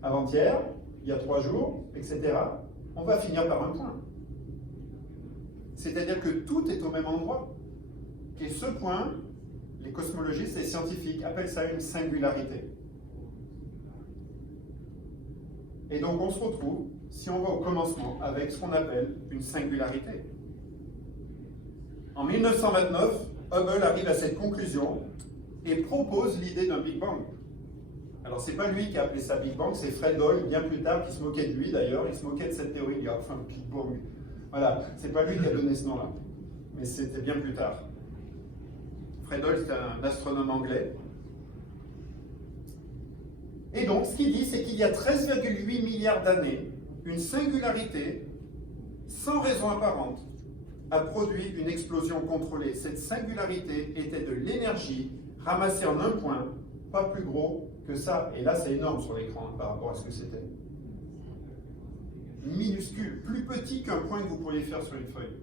avant-hier, il y a 3 jours, etc., on va finir par un point. C'est-à-dire que tout est au même endroit. Et ce point, les cosmologistes et les scientifiques appellent ça une singularité. Et donc on se retrouve, si on va au commencement, avec ce qu'on appelle une singularité. En 1929, Hubble arrive à cette conclusion et propose l'idée d'un Big Bang. Alors c'est pas lui qui a appelé ça Big Bang, c'est Fred Hoyle, bien plus tard, qui se moquait de lui d'ailleurs, il se moquait de cette théorie, il dit enfin Big Bang. Voilà, c'est pas lui qui a donné ce nom-là, mais c'était bien plus tard. Fred Hoyle, c'est un astronome anglais. Et donc, ce qu'il dit, c'est qu'il y a 13,8 milliards d'années, une singularité, sans raison apparente, a produit une explosion contrôlée. Cette singularité était de l'énergie ramassée en un point, pas plus gros que ça. Et là, c'est énorme sur l'écran par rapport à ce que c'était. Minuscule, plus petit qu'un point que vous pourriez faire sur une feuille.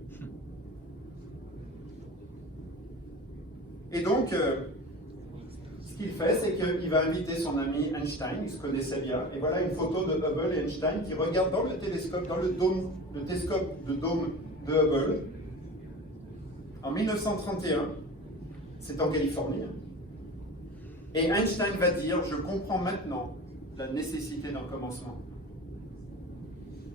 Et donc, ce qu'il fait, c'est qu'il va inviter son ami Einstein, il se connaissait bien, et voilà une photo de Hubble et Einstein qui regardent dans le télescope, dans le télescope de dôme de Hubble, en 1931, c'est en Californie, et Einstein va dire « Je comprends maintenant la nécessité d'un commencement ».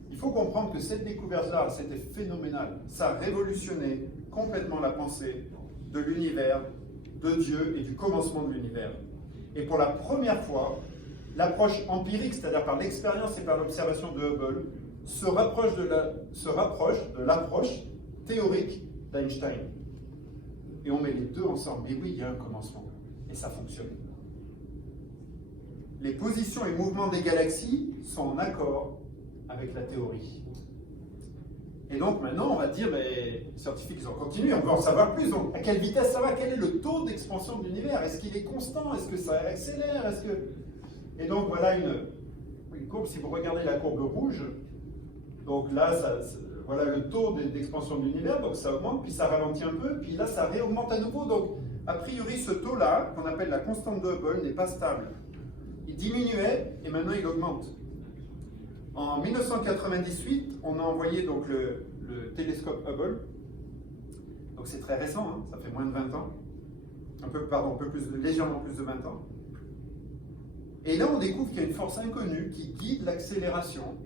Il faut comprendre que cette découverte-là, c'était phénoménal. Ça a révolutionné complètement la pensée de l'univers, de Dieu et du commencement de l'univers. Et pour la première fois, l'approche empirique, c'est-à-dire par l'expérience et par l'observation de Hubble, se rapproche de l'approche théorique d'Einstein. Et on met les deux ensemble. Et oui, il y a un commencement. Et ça fonctionne. Les positions et mouvements des galaxies sont en accord avec la théorie. Et donc maintenant, on va dire, mais les scientifiques, ils ont continué, on veut en savoir plus. Donc, à quelle vitesse ça va? Quel est le taux d'expansion de l'univers? Est-ce qu'il est constant? Est-ce que ça accélère? Et donc voilà une courbe, si vous regardez la courbe rouge, donc là, voilà le taux d'expansion de l'univers, donc ça augmente, puis ça ralentit un peu, puis là, ça réaugmente à nouveau. Donc, a priori, ce taux-là, qu'on appelle la constante de Hubble, n'est pas stable. Il diminuait, et maintenant il augmente. En 1998, on a envoyé donc le télescope Hubble. Donc c'est très récent, hein, ça fait moins de 20 ans. Légèrement plus de 20 ans. Et là, on découvre qu'il y a une force inconnue qui guide l'accélération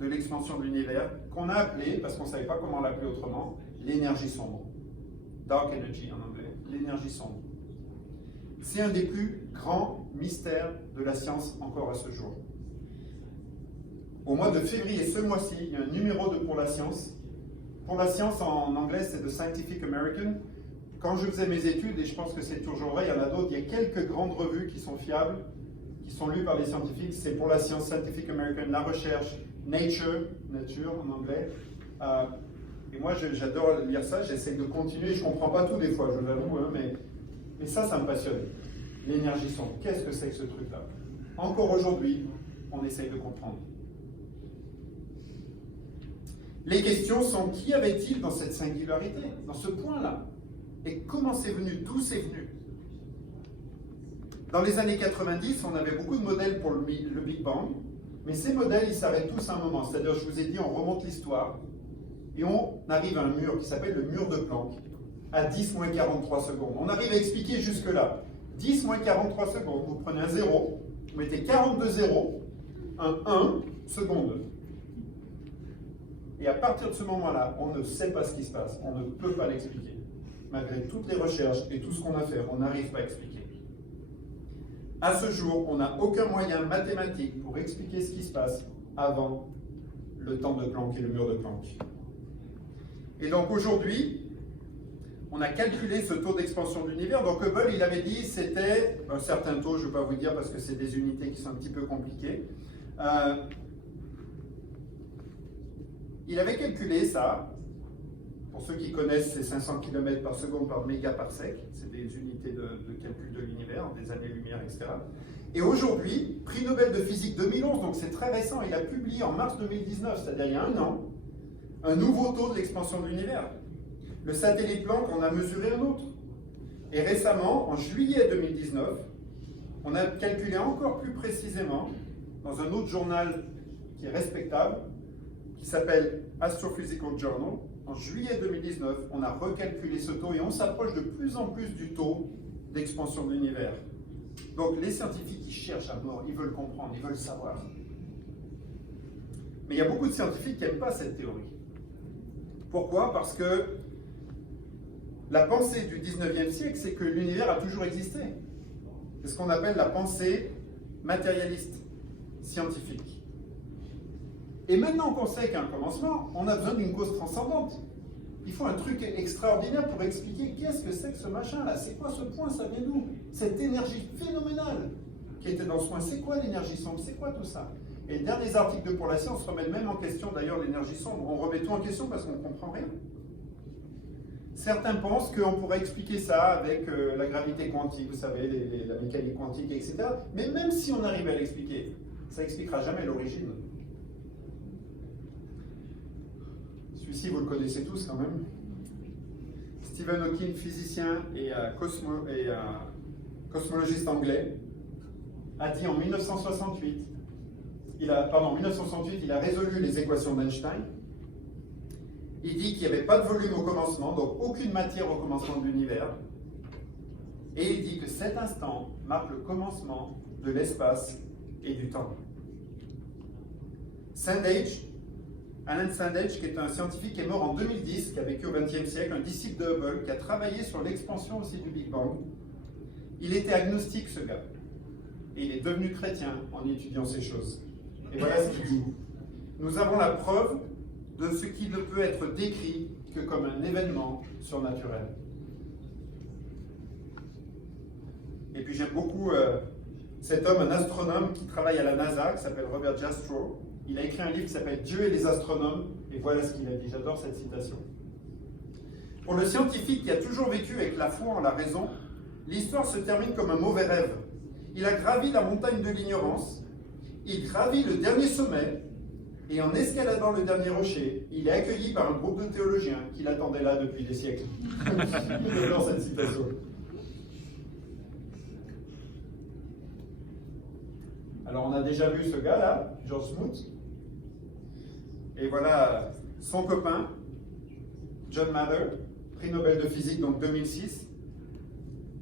de l'expansion de l'univers, qu'on a appelée, parce qu'on ne savait pas comment l'appeler autrement, l'énergie sombre. Dark energy en anglais, l'énergie sombre. C'est un des plus grands mystères de la science encore à ce jour. Au mois de février, ce mois-ci, il y a un numéro pour la science. Pour la science, en anglais, c'est The Scientific American. Quand je faisais mes études, et je pense que c'est toujours vrai, il y en a d'autres, il y a quelques grandes revues qui sont fiables, qui sont lues par les scientifiques. C'est pour la science, Scientific American, la recherche, Nature en anglais. Et moi, j'adore lire ça, j'essaie de continuer. Je ne comprends pas tout des fois, je l'avoue, hein, mais ça me passionne. L'énergie sombre, qu'est-ce que c'est que ce truc-là? Encore aujourd'hui, on essaye de comprendre. Les questions sont, qu'y avait-il dans cette singularité, dans ce point-là? Et comment c'est venu? D'où c'est venu? Dans les années 90, on avait beaucoup de modèles pour le Big Bang, mais ces modèles, ils s'arrêtent tous à un moment. C'est-à-dire, je vous ai dit, on remonte l'histoire, et on arrive à un mur qui s'appelle le mur de Planck, à 10 moins 43 secondes. On arrive à expliquer jusque-là. 10 moins 43 secondes, vous prenez un 0, vous mettez 42 zéros, un 1, secondes. Et à partir de ce moment-là, on ne sait pas ce qui se passe, on ne peut pas l'expliquer. Malgré toutes les recherches et tout ce qu'on a fait, on n'arrive pas à expliquer. À ce jour, on n'a aucun moyen mathématique pour expliquer ce qui se passe avant le temps de Planck et le mur de Planck. Et donc aujourd'hui, on a calculé ce taux d'expansion de l'univers. Donc Hubble, il avait dit c'était un certain taux, je ne vais pas vous dire parce que c'est des unités qui sont un petit peu compliquées. Il avait calculé ça. Pour ceux qui connaissent, c'est 500 km par seconde par mégaparsec. C'est des unités de calcul de l'univers, des années-lumière, etc. Et aujourd'hui, prix Nobel de physique 2011, donc c'est très récent, il a publié en mars 2019, c'est-à-dire il y a un an, un nouveau taux de l'expansion de l'univers. Le satellite Planck en a mesuré un autre. Et récemment, en juillet 2019, on a calculé encore plus précisément, dans un autre journal qui est respectable, qui s'appelle Astrophysical Journal, en juillet 2019, on a recalculé ce taux et on s'approche de plus en plus du taux d'expansion de l'univers. Donc les scientifiques, ils cherchent à mort, ils veulent comprendre, ils veulent savoir. Mais il y a beaucoup de scientifiques qui n'aiment pas cette théorie. Pourquoi? Parce que la pensée du 19e siècle, c'est que l'univers a toujours existé. C'est ce qu'on appelle la pensée matérialiste, scientifique. Et maintenant qu'on sait qu'il y a un commencement, on a besoin d'une cause transcendante. Il faut un truc extraordinaire pour expliquer qu'est-ce que c'est que ce machin-là. C'est quoi ce point, ça vient d'où? Cette énergie phénoménale qui était dans ce point, c'est quoi l'énergie sombre? C'est quoi tout ça? Et les derniers articles de Pour la Science remettent même en question d'ailleurs l'énergie sombre. On remet tout en question parce qu'on ne comprend rien. Certains pensent qu'on pourrait expliquer ça avec la gravité quantique, vous savez, la mécanique quantique, etc. Mais même si on arrive à l'expliquer, ça n'expliquera jamais l'origine. Celui-ci, vous le connaissez tous quand même. Stephen Hawking, physicien et cosmologiste anglais, a dit en 1968, il a résolu les équations d'Einstein. Il dit qu'il n'y avait pas de volume au commencement, donc aucune matière au commencement de l'univers. Et il dit que cet instant marque le commencement de l'espace et du temps. Alan Sandage, qui est un scientifique qui est mort en 2010, qui a vécu au XXe siècle, un disciple de Hubble, qui a travaillé sur l'expansion aussi du Big Bang. Il était agnostique, ce gars. Et il est devenu chrétien en étudiant ces choses. Et voilà ce qu'il dit. Nous avons la preuve de ce qui ne peut être décrit que comme un événement surnaturel. Et puis j'aime beaucoup cet homme, un astronome qui travaille à la NASA, qui s'appelle Robert Jastrow. Il a écrit un livre qui s'appelle Dieu et les astronomes, et voilà ce qu'il a dit. J'adore cette citation. Pour le scientifique qui a toujours vécu avec la foi en la raison, l'histoire se termine comme un mauvais rêve. Il a gravi la montagne de l'ignorance, il gravit le dernier sommet, et en escaladant le dernier rocher, il est accueilli par un groupe de théologiens qui l'attendaient là depuis des siècles. J'adore cette citation. Alors on a déjà vu ce gars-là, George Smoot, et voilà son copain, John Mather, prix Nobel de physique, donc 2006.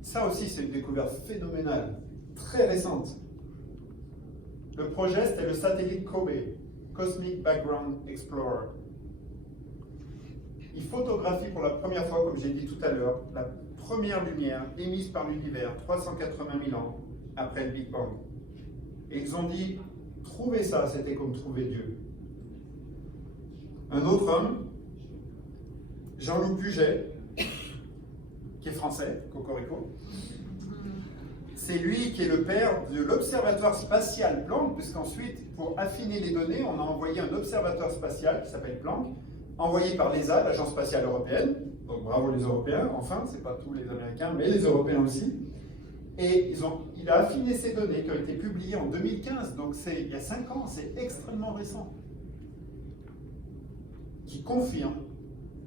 Ça aussi, c'est une découverte phénoménale, très récente. Le projet, c'était le satellite COBE, Cosmic Background Explorer. Il photographie pour la première fois, comme j'ai dit tout à l'heure, la première lumière émise par l'univers 380 000 ans après le Big Bang. Et ils ont dit, trouver ça, c'était comme trouver Dieu. Un autre homme, Jean-Loup Puget, qui est français, Cocorico, c'est lui qui est le père de l'observatoire spatial Planck, puisqu'ensuite, pour affiner les données, on a envoyé un observatoire spatial qui s'appelle Planck, envoyé par l'ESA, l'Agence spatiale européenne. Donc bravo les Européens, enfin, c'est pas tous les Américains, mais les Européens aussi. Et il a affiné ces données qui ont été publiées en 2015, donc c'est il y a 5 ans, c'est extrêmement récent, qui confirme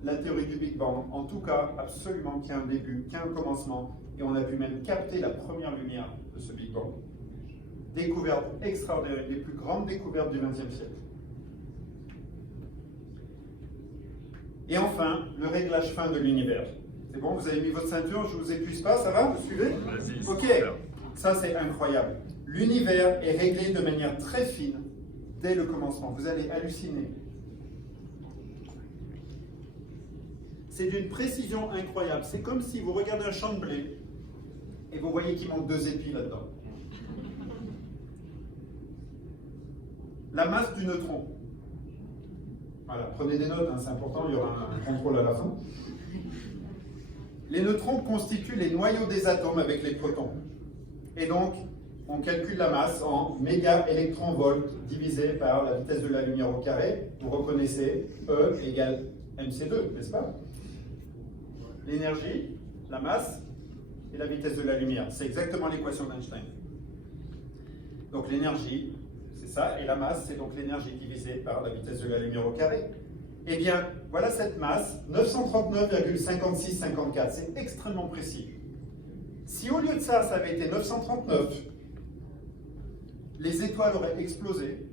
la théorie du Big Bang, en tout cas absolument qu'il y a un début, qu'il y a un commencement, et on a pu même capter la première lumière de ce Big Bang. Découverte extraordinaire, une des plus grandes découvertes du XXe siècle. Et enfin, le réglage fin de l'univers. C'est bon, vous avez mis votre ceinture, je ne vous épuise pas, ça va? Vous suivez? Ok, ça c'est incroyable. L'univers est réglé de manière très fine, dès le commencement. Vous allez halluciner. C'est d'une précision incroyable. C'est comme si vous regardez un champ de blé et vous voyez qu'il manque 2 épis là-dedans. La masse du neutron. Voilà, prenez des notes, hein, c'est important, il y aura un contrôle à la fin. Les neutrons constituent les noyaux des atomes avec les protons. Et donc, on calcule la masse en méga-électron-volt divisé par la vitesse de la lumière au carré. Vous reconnaissez E égale mc2, n'est-ce pas? L'énergie, la masse et la vitesse de la lumière. C'est exactement l'équation d'Einstein. Donc l'énergie, c'est ça, et la masse, c'est donc l'énergie divisée par la vitesse de la lumière au carré. Eh bien, voilà cette masse, 939,5654. C'est extrêmement précis. Si au lieu de ça, ça avait été 939, les étoiles auraient explosé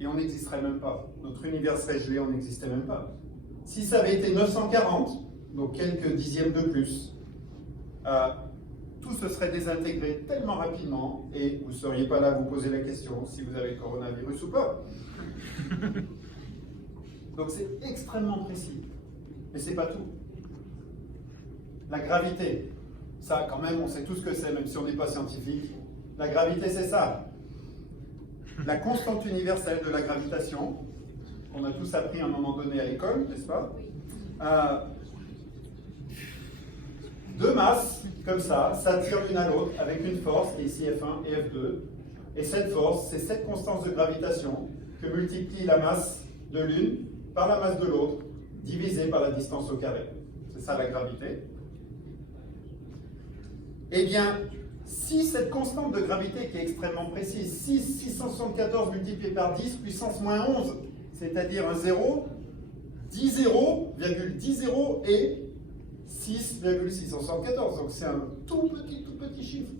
et on n'existerait même pas. Notre univers serait gelé, on n'existait même pas. Si ça avait été 940, donc quelques dixièmes de plus, tout se serait désintégré tellement rapidement et vous ne seriez pas là à vous poser la question si vous avez le coronavirus ou pas. Donc c'est extrêmement précis. Mais ce n'est pas tout. La gravité, ça quand même on sait tout ce que c'est, même si on n'est pas scientifique. La gravité c'est ça. La constante universelle de la gravitation, qu'on a tous appris à un moment donné à l'école, n'est-ce pas? Deux masses, comme ça, s'attirent l'une à l'autre avec une force, et ici F1 et F2. Et cette force, c'est cette constance de gravitation que multiplie la masse de l'une par la masse de l'autre, divisée par la distance au carré. C'est ça la gravité. Eh bien, si cette constante de gravité qui est extrêmement précise, 674 multiplié par 10 puissance moins 11, c'est-à-dire un 0, 10 zéros, virgule 10 zéros et 6,674. Donc c'est un tout petit chiffre.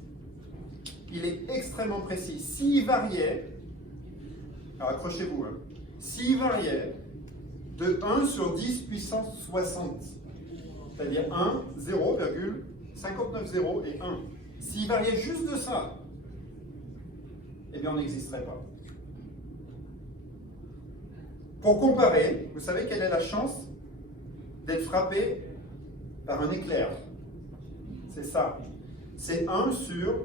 Il est extrêmement précis. S'il variait, alors accrochez-vous, hein, s'il variait de 1 sur 10 puissance 60, c'est-à-dire 1, 0,59 zéros et 1. S'il variait juste de ça, eh bien on n'existerait pas. Pour comparer, vous savez quelle est la chance d'être frappé par un éclair? C'est ça. C'est 1 sur...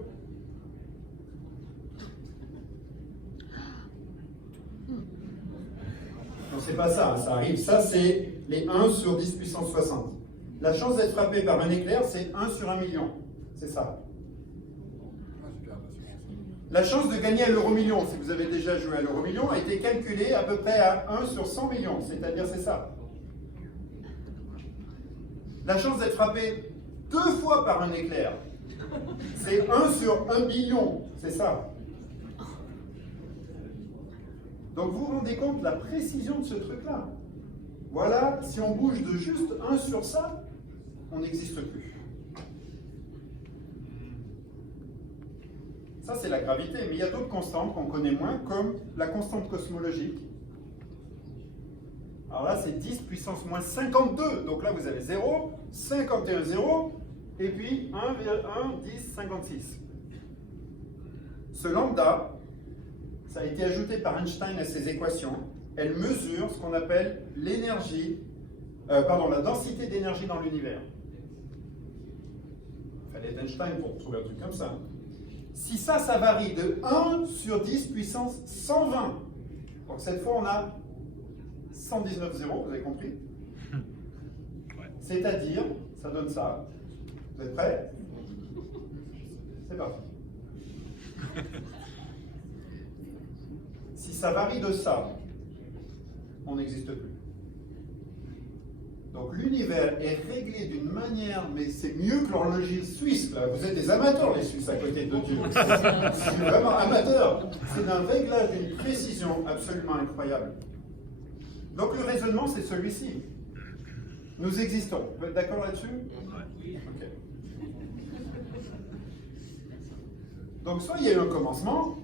Non, c'est pas ça, ça arrive. Ça, c'est les 1 sur 10 puissance 60. La chance d'être frappé par un éclair, c'est 1 sur 1 million. C'est ça. La chance de gagner à l'euro-million, si vous avez déjà joué à l'euro-million, a été calculée à peu près à 1 sur 100 millions. C'est-à-dire, c'est ça. La chance d'être frappé 2 fois par un éclair, c'est 1 sur 1 billion. C'est ça. Donc vous vous rendez compte de la précision de ce truc-là. Voilà, si on bouge de juste 1 sur ça, on n'existe plus. Ça, c'est la gravité, mais il y a d'autres constantes qu'on connaît moins, comme la constante cosmologique. Alors là, c'est 10 puissance moins 52. Donc là, vous avez 0, 51 0, et puis 1, 10, 56. Ce lambda, ça a été ajouté par Einstein à ses équations. Elle mesure ce qu'on appelle l'énergie, la densité d'énergie dans l'univers. Il fallait être Einstein pour trouver un truc comme ça. Si ça varie de 1 sur 10 puissance 120. Donc cette fois, on a 119 zéros, vous avez compris? C'est-à-dire, ça donne ça. Vous êtes prêts? C'est parti. Si ça varie de ça, on n'existe plus. Donc l'univers est réglé d'une manière, mais c'est mieux que l'horloger suisse. Là. Vous êtes des amateurs, les Suisses, à côté de Dieu. C'est vraiment amateur. C'est d'un réglage d'une précision absolument incroyable. Donc le raisonnement, c'est celui-ci. Nous existons. Vous êtes d'accord là-dessus? Oui. Okay. Donc soit il y a eu un commencement,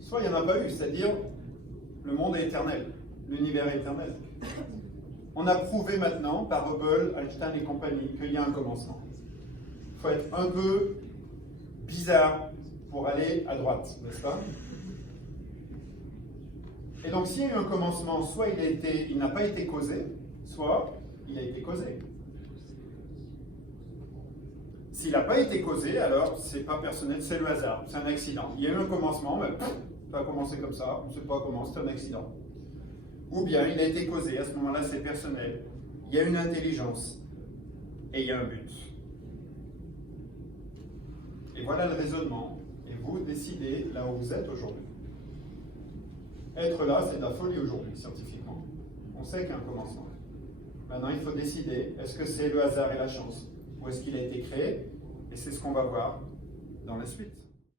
soit il n'y en a pas eu, c'est-à-dire le monde est éternel, l'univers est éternel. On a prouvé maintenant, par Hubble, Einstein et compagnie, qu'il y a un commencement. Il faut être un peu bizarre pour aller à droite, n'est-ce pas? Et donc s'il y a eu un commencement, soit il n'a pas été causé, soit il a été causé. S'il n'a pas été causé, alors c'est pas personnel, c'est le hasard, c'est un accident. Il y a eu un commencement, mais ça a commencé comme ça, on ne sait pas comment, c'est un accident. Ou bien il a été causé, à ce moment-là c'est personnel. Il y a une intelligence et il y a un but. Et voilà le raisonnement, et vous décidez là où vous êtes aujourd'hui. Être là, c'est de la folie aujourd'hui, scientifiquement. On sait qu'il y a un commencement. Maintenant, il faut décider, est-ce que c'est le hasard et la chance, ou est-ce qu'il a été créé? Et c'est ce qu'on va voir dans la suite.